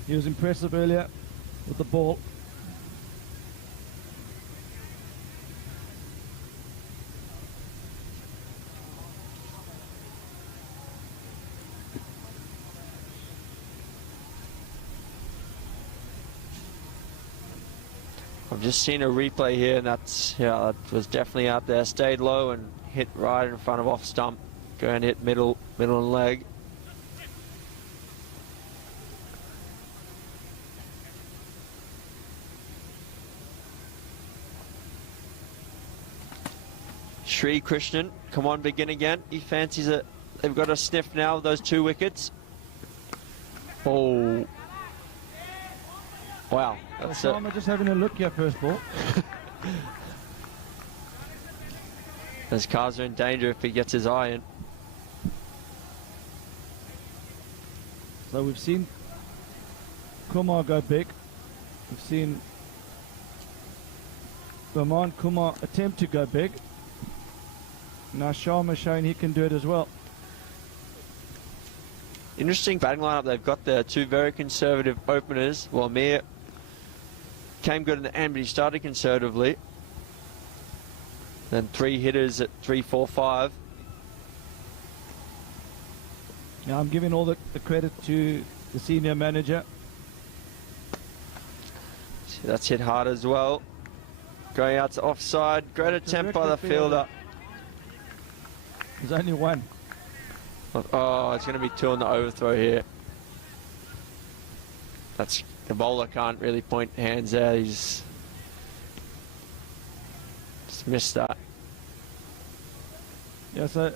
He was impressive earlier with the ball. I've just seen a replay here, and that's, yeah, that was definitely out there. Stayed low and hit right in front of off stump. Going to hit middle and leg. Sri Krishnan, come on, begin again. He fancies it. They've got a sniff now with those 2 wickets. Oh. Wow. That's it. I'm just having a look here, first ball. As Kars are in danger if he gets his eye in. So we've seen Kumar go big. We've seen Vermont Kumar attempt to go big. Now Sharma showing he can do it as well. Interesting batting lineup they've got there. 2 very conservative openers. Well, Mir came good in the end, but he started conservatively. Then 3 hitters at 3, 4, 5. Now I'm giving all the credit to the senior manager. See, that's hit hard as well. Going out to offside. Great attempt by the fielder. There's only 1. Oh, it's going to be 2 on the overthrow here. That's, the bowler can't really point hands there. He's just missed that. Yeah, so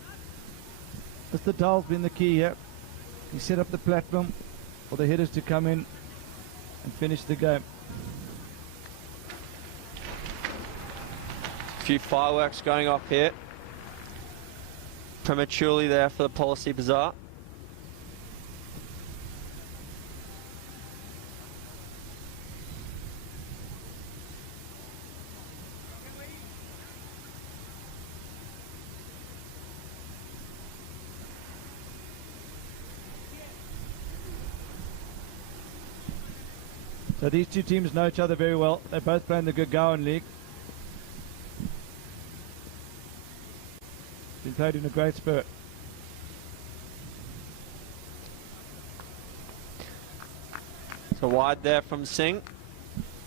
Mr. Dahl's been the key here. He set up the platform for the hitters to come in and finish the game. A few fireworks going off here. Prematurely there for the Policybazaar. So these 2 teams know each other very well. They both play in the Gurgaon League. Been played in a great spirit. So wide there from Singh.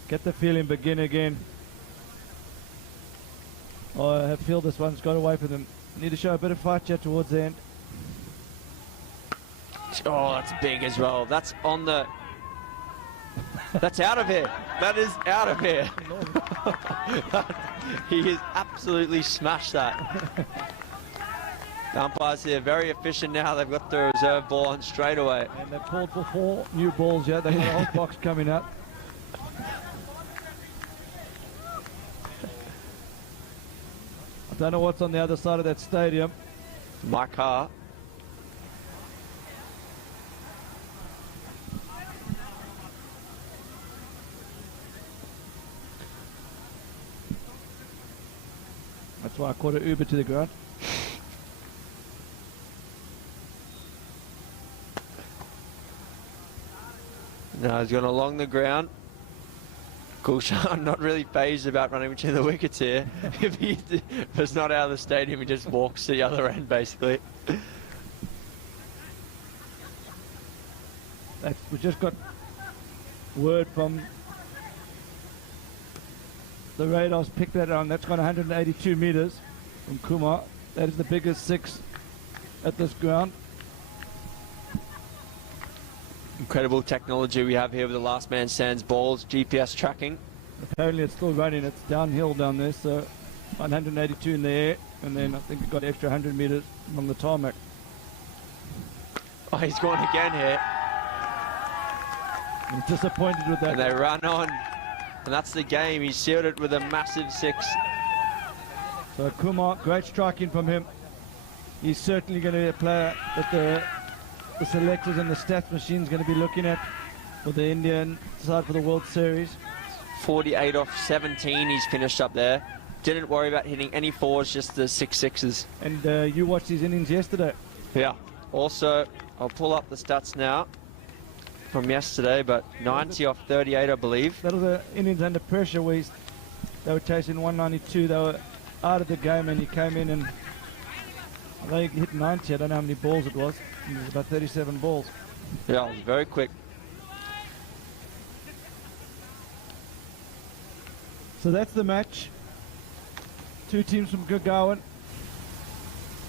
Get the feeling, begin again. Oh, I feel this one's got away from them. Need to show a bit of fight here towards the end. Oh, that's big as well. That's on the... That's out of here. That is out of here. He has absolutely smashed that. The umpires here very efficient now. They've got the reserve ball on straight away. And they've called for 4 new balls here. They've got a whole box coming up. I don't know what's on the other side of that stadium. My car. That's why I caught an Uber to the ground. Now he's gone along the ground. Gulshan not really phased about running between the wickets here. If he was not out of the stadium, he just walks to the other end, basically. We just got word from the radars, picked that on. That's gone 182 meters from Kumar. That is the biggest 6 at this ground. Incredible technology we have here with the last man stands balls, GPS tracking. Apparently it's still running. It's downhill down there, so 182 in the air, and then I think it got extra 100 meters on the tarmac. Oh, he's gone again here. I'm disappointed with that. And they run on. And that's the game. He sealed it with a massive 6. So Kumar, great striking from him. He's certainly going to be a player that the selectors and the stats machine is going to be looking at for the Indian side for the World Series. 48 off 17 he's finished up there. Didn't worry about hitting any 4s, just the 6 6s. And you watched his innings yesterday. Yeah. Also, I'll pull up the stats now from yesterday, but 90 off 38, I believe. That was an innings under pressure where they were chasing 192. They were out of the game and he came in and I think he hit 90. I don't know how many balls it was. It was about 37 balls. Yeah, it was very quick. So that's the match. Two teams from Gurgaon.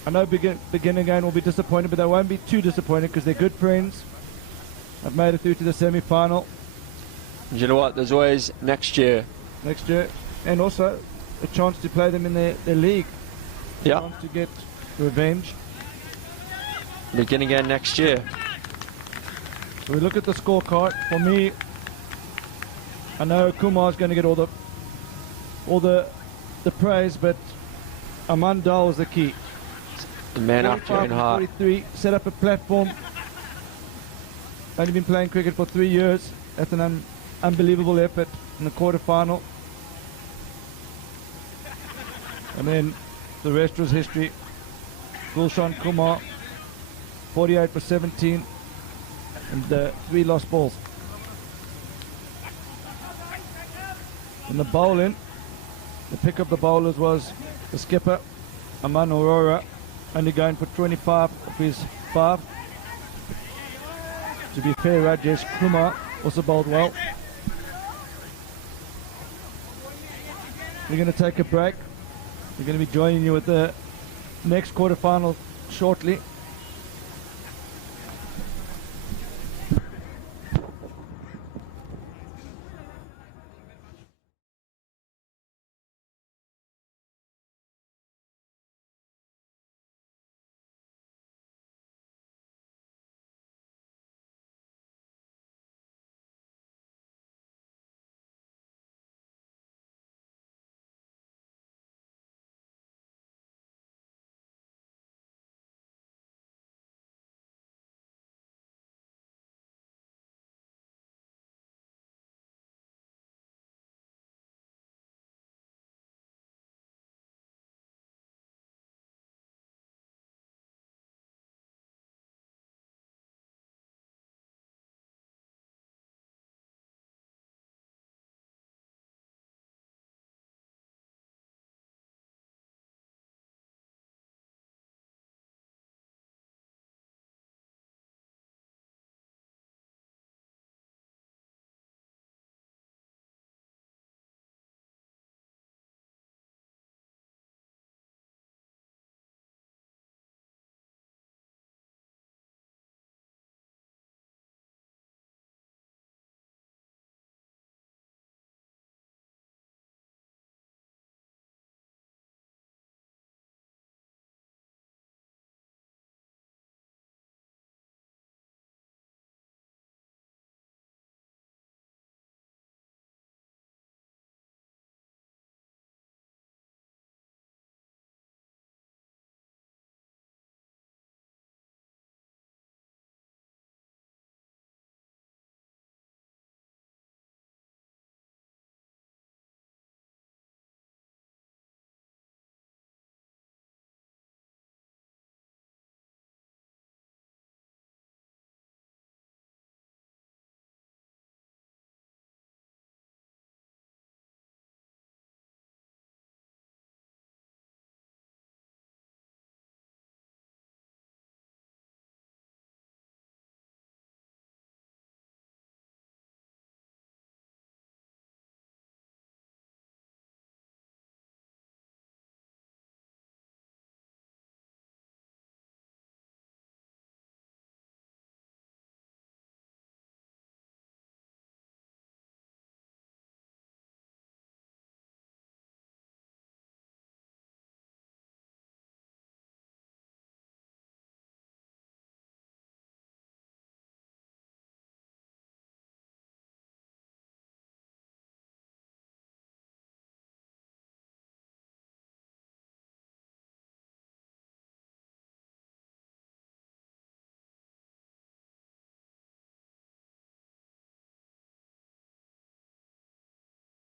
I know Begin Again will be disappointed, but they won't be too disappointed because they're good friends. I've made it through to the semi-final You know what? There's always next year. next year, and also a chance to play them in their league. A Yeah. chance to get revenge. Begin again next year. So we look at the scorecard. For me, I know Kumar's going to get all the praise, but Aman Dal was the key. The man after your own 45 heart. 43, set up a platform. Only been playing cricket for 3 years. That's an unbelievable effort in the quarter-final. And then the rest was history. Gulshan Kumar, 48 for 17, and 3 lost balls. In the bowling, the pick of the bowlers was the skipper, Aman Aurora, only going for 25 of his 5. To be fair, Rajesh Kumar also bowled well. We're going to take a break. We're going to be joining you with the next quarterfinal shortly.